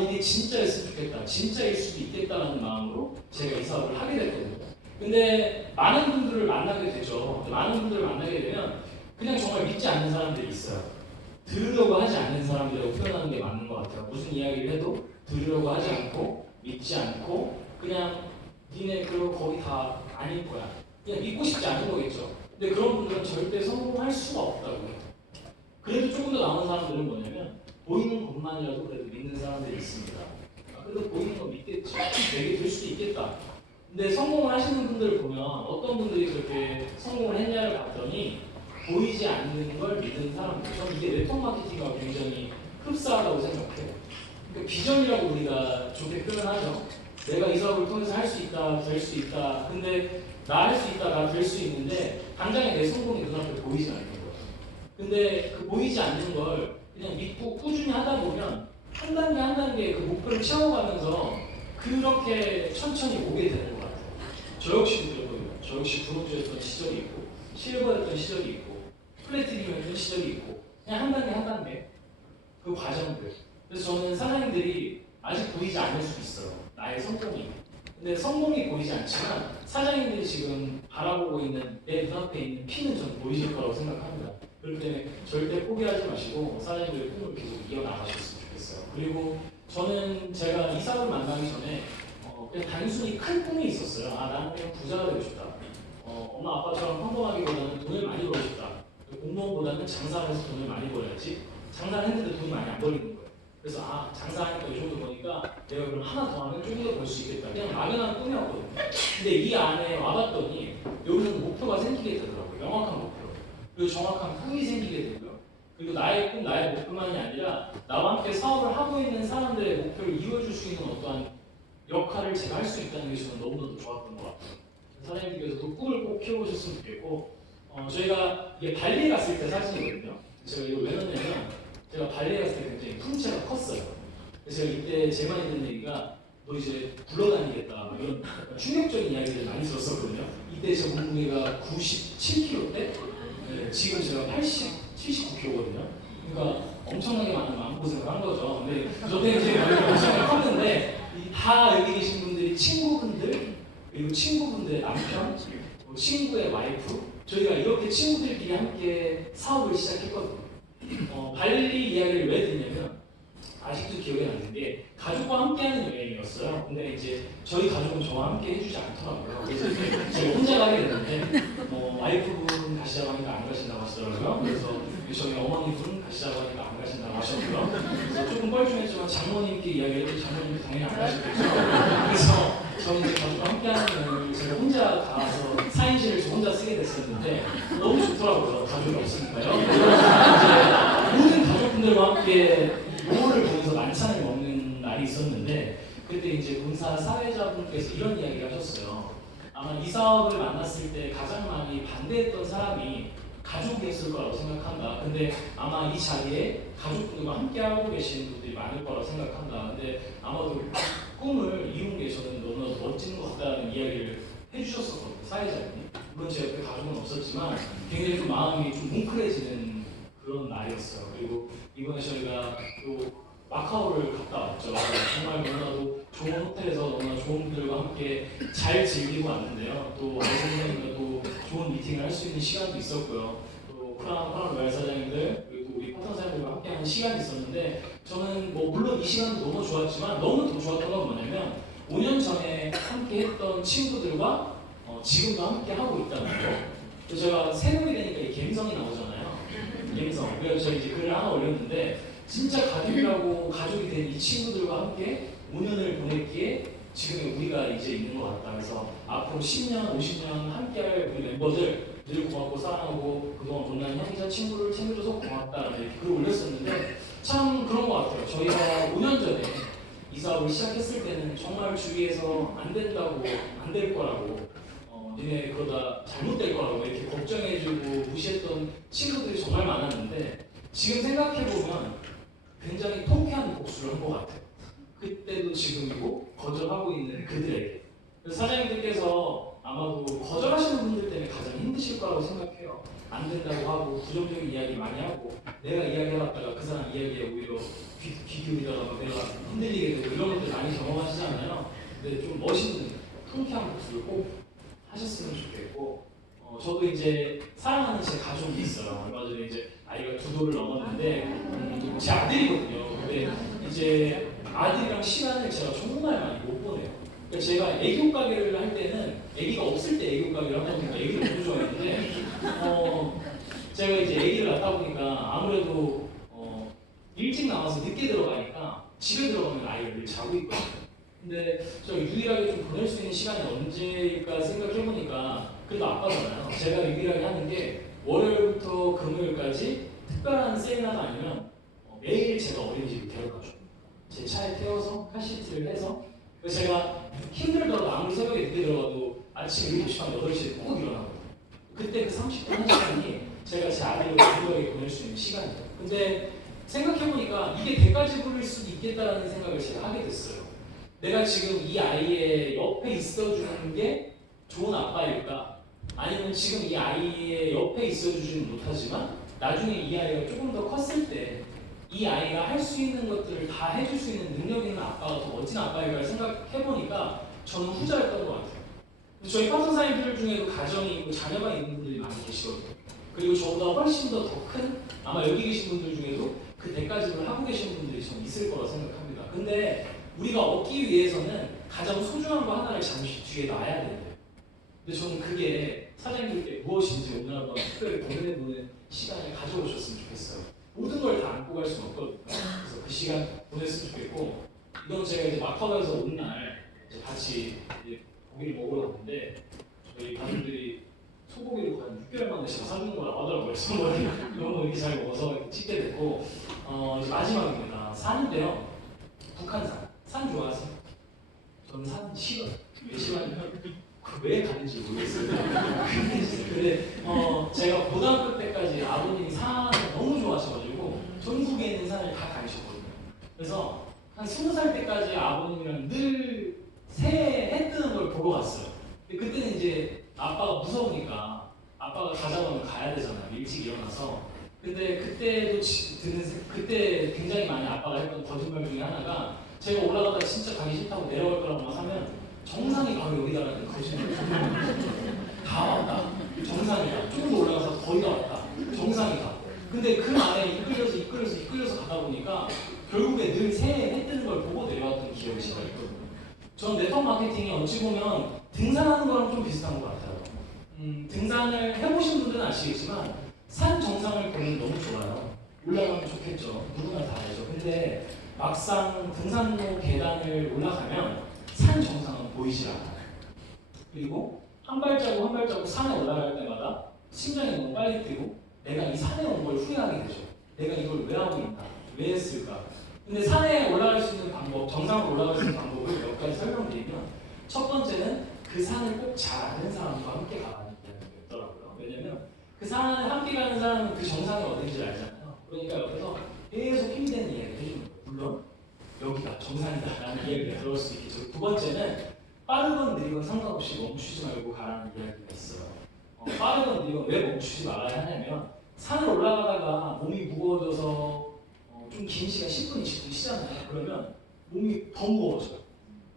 이게 진짜였으면 좋겠다, 진짜일 수도 있겠다라는 마음으로 제가 이 사업을 하게 됐거든요. 근데 많은 분들을 만나게 되죠. 많은 분들을 만나게 되면 그냥 정말 믿지 않는 사람들이 있어요. 들으려고 하지 않는 사람들이라고 표현하는 게 맞는 것 같아요. 무슨 이야기를 해도 들으려고 하지 않고 믿지 않고 그냥 니네 그러고 거기 다 아닐 거야. 그냥 믿고 싶지 않은 거겠죠. 근데 그런 분들은 절대 성공할 수가 없다고 해요. 그래도 조금 더 나은 사람들은 뭐냐면 보이는 것만이라도 그래도 믿는 사람들이 있습니다. 그래도 보이는 거 믿겠지. 되게 될 수도 있겠다. 근데 성공을 하시는 분들을 보면 어떤 분들이 그렇게 성공을 했냐를 봤더니 보이지 않는 걸 믿는 사람들. 저는 이게 네트워크 마케팅과 굉장히 흡사하다고 생각해요. 그러니까 비전이라고 우리가 좋게 표현하죠. 내가 이 사업을 통해서 할 수 있다, 될 수 있다. 근데 나 할 수 있다, 나 될 수 있는데 당장에 내 성공이 눈앞에 보이지 않는 거예요. 근데 그 보이지 않는 걸 그냥 믿고 꾸준히 하다 보면 한 단계 한 단계 그 목표를 채워가면서 그렇게 천천히 오게 되는 것 같아요. 저 역시도 그렇거든요. 저 역시 브론즈였던 시절이 있고 실버였던 시절이 있고 플래티늄이었던 시절이 있고 그냥 한 단계 한 단계 그 과정들. 그래서 저는 사장님들이 아직 보이지 않을 수 있어요. 나의 성공이. 근데 성공이 보이지 않지만 사장님들이 지금 바라보고 있는 내 눈앞에 있는 피는 전 보이실 거라고 생각합니다. 그렇기 때문에 절대 포기하지 마시고 사장님들의 꿈을 계속 이어나가셨으면 좋겠어요. 그리고 저는 제가 이 사업을 만나기 전에 그냥 단순히 큰 꿈이 있었어요. 아, 나는 그냥 부자가 되고 싶다. 엄마 아빠처럼 평범하기보다는 돈을 많이 벌고 싶다. 공무원보다는 장사를 해서 돈을 많이 벌어야지. 장사를 했는데 돈이 많이 안 벌리는 거예요. 그래서 아, 장사하니까 이 정도 버니까 내가 그럼 하나 더 하면 좀 더 벌 수 있겠다. 그냥 막연한 꿈이었거든요. 근데 이 안에 와봤더니 여기서는 목표가 생기게 되더라고요. 명확한 목표. 그리고 정확한 꿈이 생기게 되고요. 그리고 나의 꿈, 나의 목표만이 아니라 나와 함께 사업을 하고 있는 사람들의 목표를 이루어줄 수 있는 어떠한 역할을 제가 할 수 있다는 게 저는 너무나도 좋았던 것 같아요. 사장님께서도 꿈을 꼭 키워보셨으면 좋겠고 저희가 이게 발리에 갔을 때 사진이거든요. 제가 이걸 왜 넣냐면 제가 발리에 갔을 때 굉장히 품체가 컸어요. 그래서 제가 이때 제 많이 듣는 얘기가 너 이제 굴러다니겠다 이런 충격적인 이야기를 많이 들었었거든요. 이때 제 몸무게가 97kg 대 네, 지금 제가 79kg거든요. 그러니까 엄청나게 많은 마음고생을 한 거죠. 근데 저 때는 이제 엄청나게 컸는데 다 여기 계신 분들이 친구분들 그리고 친구분들의 남편, 친구의 와이프 저희가 이렇게 친구들끼리 함께 사업을 시작했거든요. 발리 이야기를 왜 듣냐면 아직도 기억이 나는데 가족과 함께하는 여행이었어요. 근데 이제 저희 가족은 저와 함께 해주지 않더라고요. 그래서 제가 혼자 가게 됐는데 와이프분 가시자고 하니까 안 가신다고 하시더라고요. 그래서 저희 어머니분 가시자고 하니까 안 가신다고 하셨고요. 그래서 조금 뻘쭘했지만 장모님께 이야기를 해도 장모님도 당연히 안 가시겠죠. 그래서 저는 이제 가족과 함께하는 여행을 제가 혼자 가서 4인실을 저 혼자 쓰게 됐었는데 너무 좋더라고요. 가족이 없으니까요. 이제 모든 가족분들과 함께 요거를 보면서 만찬을 먹는 날이 있었는데 그때 이제 본사 사회자분께서 이런 이야기를 하셨어요. 아마 이 사업을 만났을 때 가장 많이 반대했던 사람이 가족이었을 거라고 생각한다. 근데 아마 이 자리에 가족분들과 함께하고 계시는 분들이 많을 거라고 생각한다. 근데 아마도 꿈을 이룬 게 저는 너무나 멋진 것 같다는 이야기를 해주셨었거든요. 사회자분이. 물론 제 옆에 가족은 없었지만 굉장히 좀 마음이 좀 뭉클해지는 그런 날이었어요. 그리고 이번에 저희가 또 마카오를 갔다 왔죠. 정말 너무나도 좋은 호텔에서 너무나 좋은 분들과 함께 잘 즐기고 왔는데요. 또 선생님과 또 좋은 미팅을 할 수 있는 시간도 있었고요. 또 프랑 로얄 사장님들 그리고 우리 파트너 사장님들과 함께하는 시간이 있었는데 저는 뭐 물론 이 시간도 너무 좋았지만 너무 더 좋았던 건 뭐냐면 5년 전에 함께 했던 친구들과 지금도 함께 하고 있다는 거. 또 제가 새벽이 되니까 이 갬성이 나오잖아요. 갬성. 그래서 제가 이제 글을 하나 올렸는데 진짜 가족이라고 가족이 된 이 친구들과 함께 5년을 보냈기에 지금 우리가 이제 있는 것 같다. 그래서 앞으로 10년, 50년 함께할 우리 멤버들 늘 고맙고 사랑하고 그동안 못난 형제자 친구를 챙겨줘서 고맙다라는 이렇게 글을 올렸었는데 참 그런 것 같아요. 저희가 5년 전에 이 사업을 시작했을 때는 정말 주위에서 안 된다고 안 될 거라고 니네 그러다 잘못될 거라고 이렇게 걱정해주고 무시했던 친구들이 정말 많았는데 지금 생각해보면 굉장히 통쾌한 복수를 한 것 같아요. 그때도 지금이고 거절하고 있는 그들에게. 그래서 사장님들께서 아마도 거절하시는 분들 때문에 가장 힘드실 거라고 생각해요. 안 된다고 하고 부정적인 이야기 많이 하고 내가 이야기해봤다가 그 사람 이야기에 오히려 귀 기울이다가 내가 흔들리게 되고 이런 것들 많이 경험하시잖아요. 근데 좀 멋있는 통쾌한 복수를 꼭 하셨으면 좋겠고 저도 이제 사랑하는 제 가족이 있어요. 얼마 전에 이제 아이가 2돌을 넘었는데 제 아들이거든요. 근데 이제 아들이랑 시간을 제가 정말 많이 못 보내요. 그러니까 제가 애교 가게를 할 때는 애기가 없을 때 애교 가게를 하다 보니까 애기를 너무 좋아했는데 제가 이제 애기를 낳다 보니까 아무래도 일찍 나와서 늦게 들어가니까 집에 들어가면 아이가 늘 자고 있거든요. 근데 저 유일하게 좀 보낼 수 있는 시간이 언제일까 생각해보니까 그래도 아빠잖아요. 제가 유일하게 하는 게 월요일부터 금요일까지 특별한 세미나가 아니면 매일 제가 어린이집을 데려가죠. 제 차에 태워서 카시트를 해서 그래서 제가 힘들더라도 아무리 새벽에 늦게 들어가도 아침 7시 반 8시에 꼭 일어나거든요. 그때 그 30분 1시간이 제가 제 아들을 건강하게 보낼 수 있는 시간이에요. 근데 생각해보니까 이게 대가 지불일 수도 있겠다라는 생각을 제가 하게 됐어요. 내가 지금 이 아이의 옆에 있어주는 게 좋은 아빠일까? 아니면 지금 이 아이의 옆에 있어주지는 못하지만 나중에 이 아이가 조금 더 컸을 때 이 아이가 할 수 있는 것들을 다 해줄 수 있는 능력 있는 아빠가 더 멋진 아빠일까를 생각해보니까 저는 후자였던 것 같아요. 저희 파트너사님들 중에도 가정이 있고 자녀가 있는 분들이 많이 계시거든요. 그리고 저보다 훨씬 더 큰 아마 여기 계신 분들 중에도 그 대가집을 하고 계신 분들이 좀 있을 거라 생각합니다. 근데 우리가 얻기 위해서는 가장 소중한 거 하나를 잠시 뒤에 놔야 돼요. 근데 저는 그게 사장님들께 무엇인지 오늘 한번 특별히 고민해보는 시간을 가져오셨으면 좋겠어요. 모든 걸 다 안고 갈 수는 없거든요. 그래서 그 시간 보냈으면 좋겠고, 이건 제가 이제 마카오에서 온 날 같이 이제 고기를 먹으러 갔는데 저희 가족들이 소고기를 거의 6개월 만에 제가 사주는 거라고 하더라고요. 그래서 너무 이렇게 잘 먹어서 찍게 됐고, 이제 마지막입니다. 산인데요. 북한산. 산 좋아하세요? 저는 산 싫어요. 왜 싫어하냐면 왜 가는지 모르겠어요. 근데 제가 고등학교 때까지 아버님이 산을 너무 좋아하셔가지고 전국에 있는 산을 다 다니셨거든요. 그래서 한 20살 때까지 아버님이랑 늘 새해 해 뜨는 걸 보러 갔어요. 근데 그때는 이제 아빠가 무서우니까 아빠가 가자고 하면 가야 되잖아요. 일찍 일어나서. 근데 그때도 그때 굉장히 많이 아빠가 했던 거짓말 중에 하나가 제가 올라가다 진짜 가기 싫다고 내려갈 거라고 막 하면 정상이 바로 여기다라는 거짓말. 다 왔다. 정상이다. 조금 더 올라가서 거의 다 왔다. 정상이다. 근데 그 안에 이끌려서 가다 보니까 결국에 늘 새해 해 뜨는 걸 보고 내려왔던 기억이 제가 있거든요. 저는 네트워크 마케팅이 어찌 보면 등산하는 거랑 좀 비슷한 것 같아요. 등산을 해보신 분들은 아시겠지만 산 정상을 보면 너무 좋아요. 올라가면 좋겠죠. 누구나 다 알죠. 근데 막상 등산로 계단을 올라가면 산 정상은 보이질 않아요. 그리고 한 발자국 한 발자국 산에 올라갈 때마다 심장이 너무 빨리 뛰고 내가 이 산에 온 걸 후회하게 되죠. 내가 이걸 왜 하고 있나? 왜 했을까? 근데 산에 올라갈 수 있는 방법, 정상으로 올라갈 수 있는 방법을 몇 가지 설명드리면 첫 번째는 그 산을 꼭 잘 아는 사람과 함께 가라는 이야기가 있더라고요. 왜냐면 그 산을 함께 가는 사람은 그 정상이 어딘지 알잖아요. 그러니까 옆에서 계속 힘드는 이야기를 해주는 거예요. 물론 여기가 정상이다라는 이야기가 들어올 수 있겠죠. 두 번째는 빠르건 느리건 상관없이 멈추지 말고 가라는 이야기가 있어요. 빠르건 느리건 왜 멈추지 말아야 하냐면 산을 올라가다가 몸이 무거워져서 좀 긴 시간 10분, 20분 쉬잖아요. 그러면 몸이 더 무거워져요.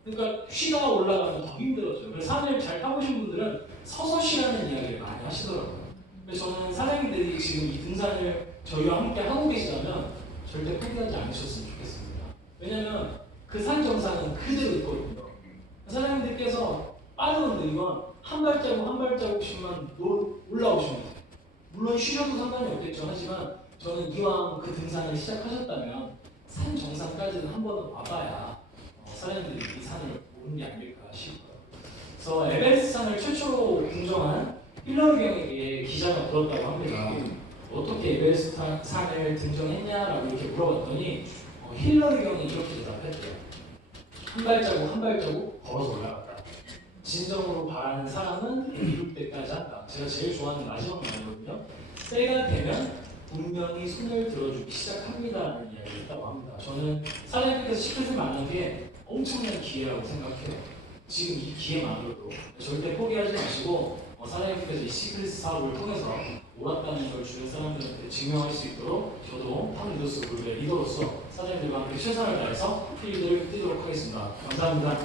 그러니까 쉬다 올라가면 더 힘들어져요. 그래서 산을 잘 타보신 분들은 서서 쉬라는 이야기를 많이 하시더라고요. 그래서 저는 사장님들이 지금 이 등산을 저희와 함께 하고 계시다면 절대 포기하지 않으셨으면 좋겠습니다. 왜냐면 그 산 정상은 그대로 있거든요. 사장님들께서 빠르건 느리건 한 발자국 한 발자국씩만 올라오시면 돼요. 물론 쉬셔도 상관이 없겠죠. 하지만 저는 이왕 그 등산을 시작하셨다면 산 정상까지는 한 번은 와봐야 사장님들이 이 산을 오는 게 아닐까 싶어요. 그래서 에베레스트 산을 최초로 등정한 힐러리 경에게 기자가 물었다고 합니다. 어떻게 에베레스트 산을 등정했냐라고 이렇게 물어봤더니 힐러리 경이 이렇게 대답했대요. 한 발자국 한 발자국 걸어서 올라갔다. 진정으로 바라는 사람은 이룰 때까지 한다. 제가 제일 좋아하는 마지막 말이거든요. 때가 되면 분명히 손을 들어주기 시작합니다라는 이야기를 했다고 합니다. 저는 사장님께서 시크릿을 만난 게 엄청난 기회라고 생각해요. 지금 이 기회만으로도 절대 포기하지 마시고 사장님께서 이 시크릿 사업을 통해서 옳았다는 걸 주변 사람들한테 증명할 수 있도록 저도 팡리더스 그룹의 리더로서 사장님들과 함께 최선을 다해서 필드를 뛰도록 하겠습니다. 감사합니다.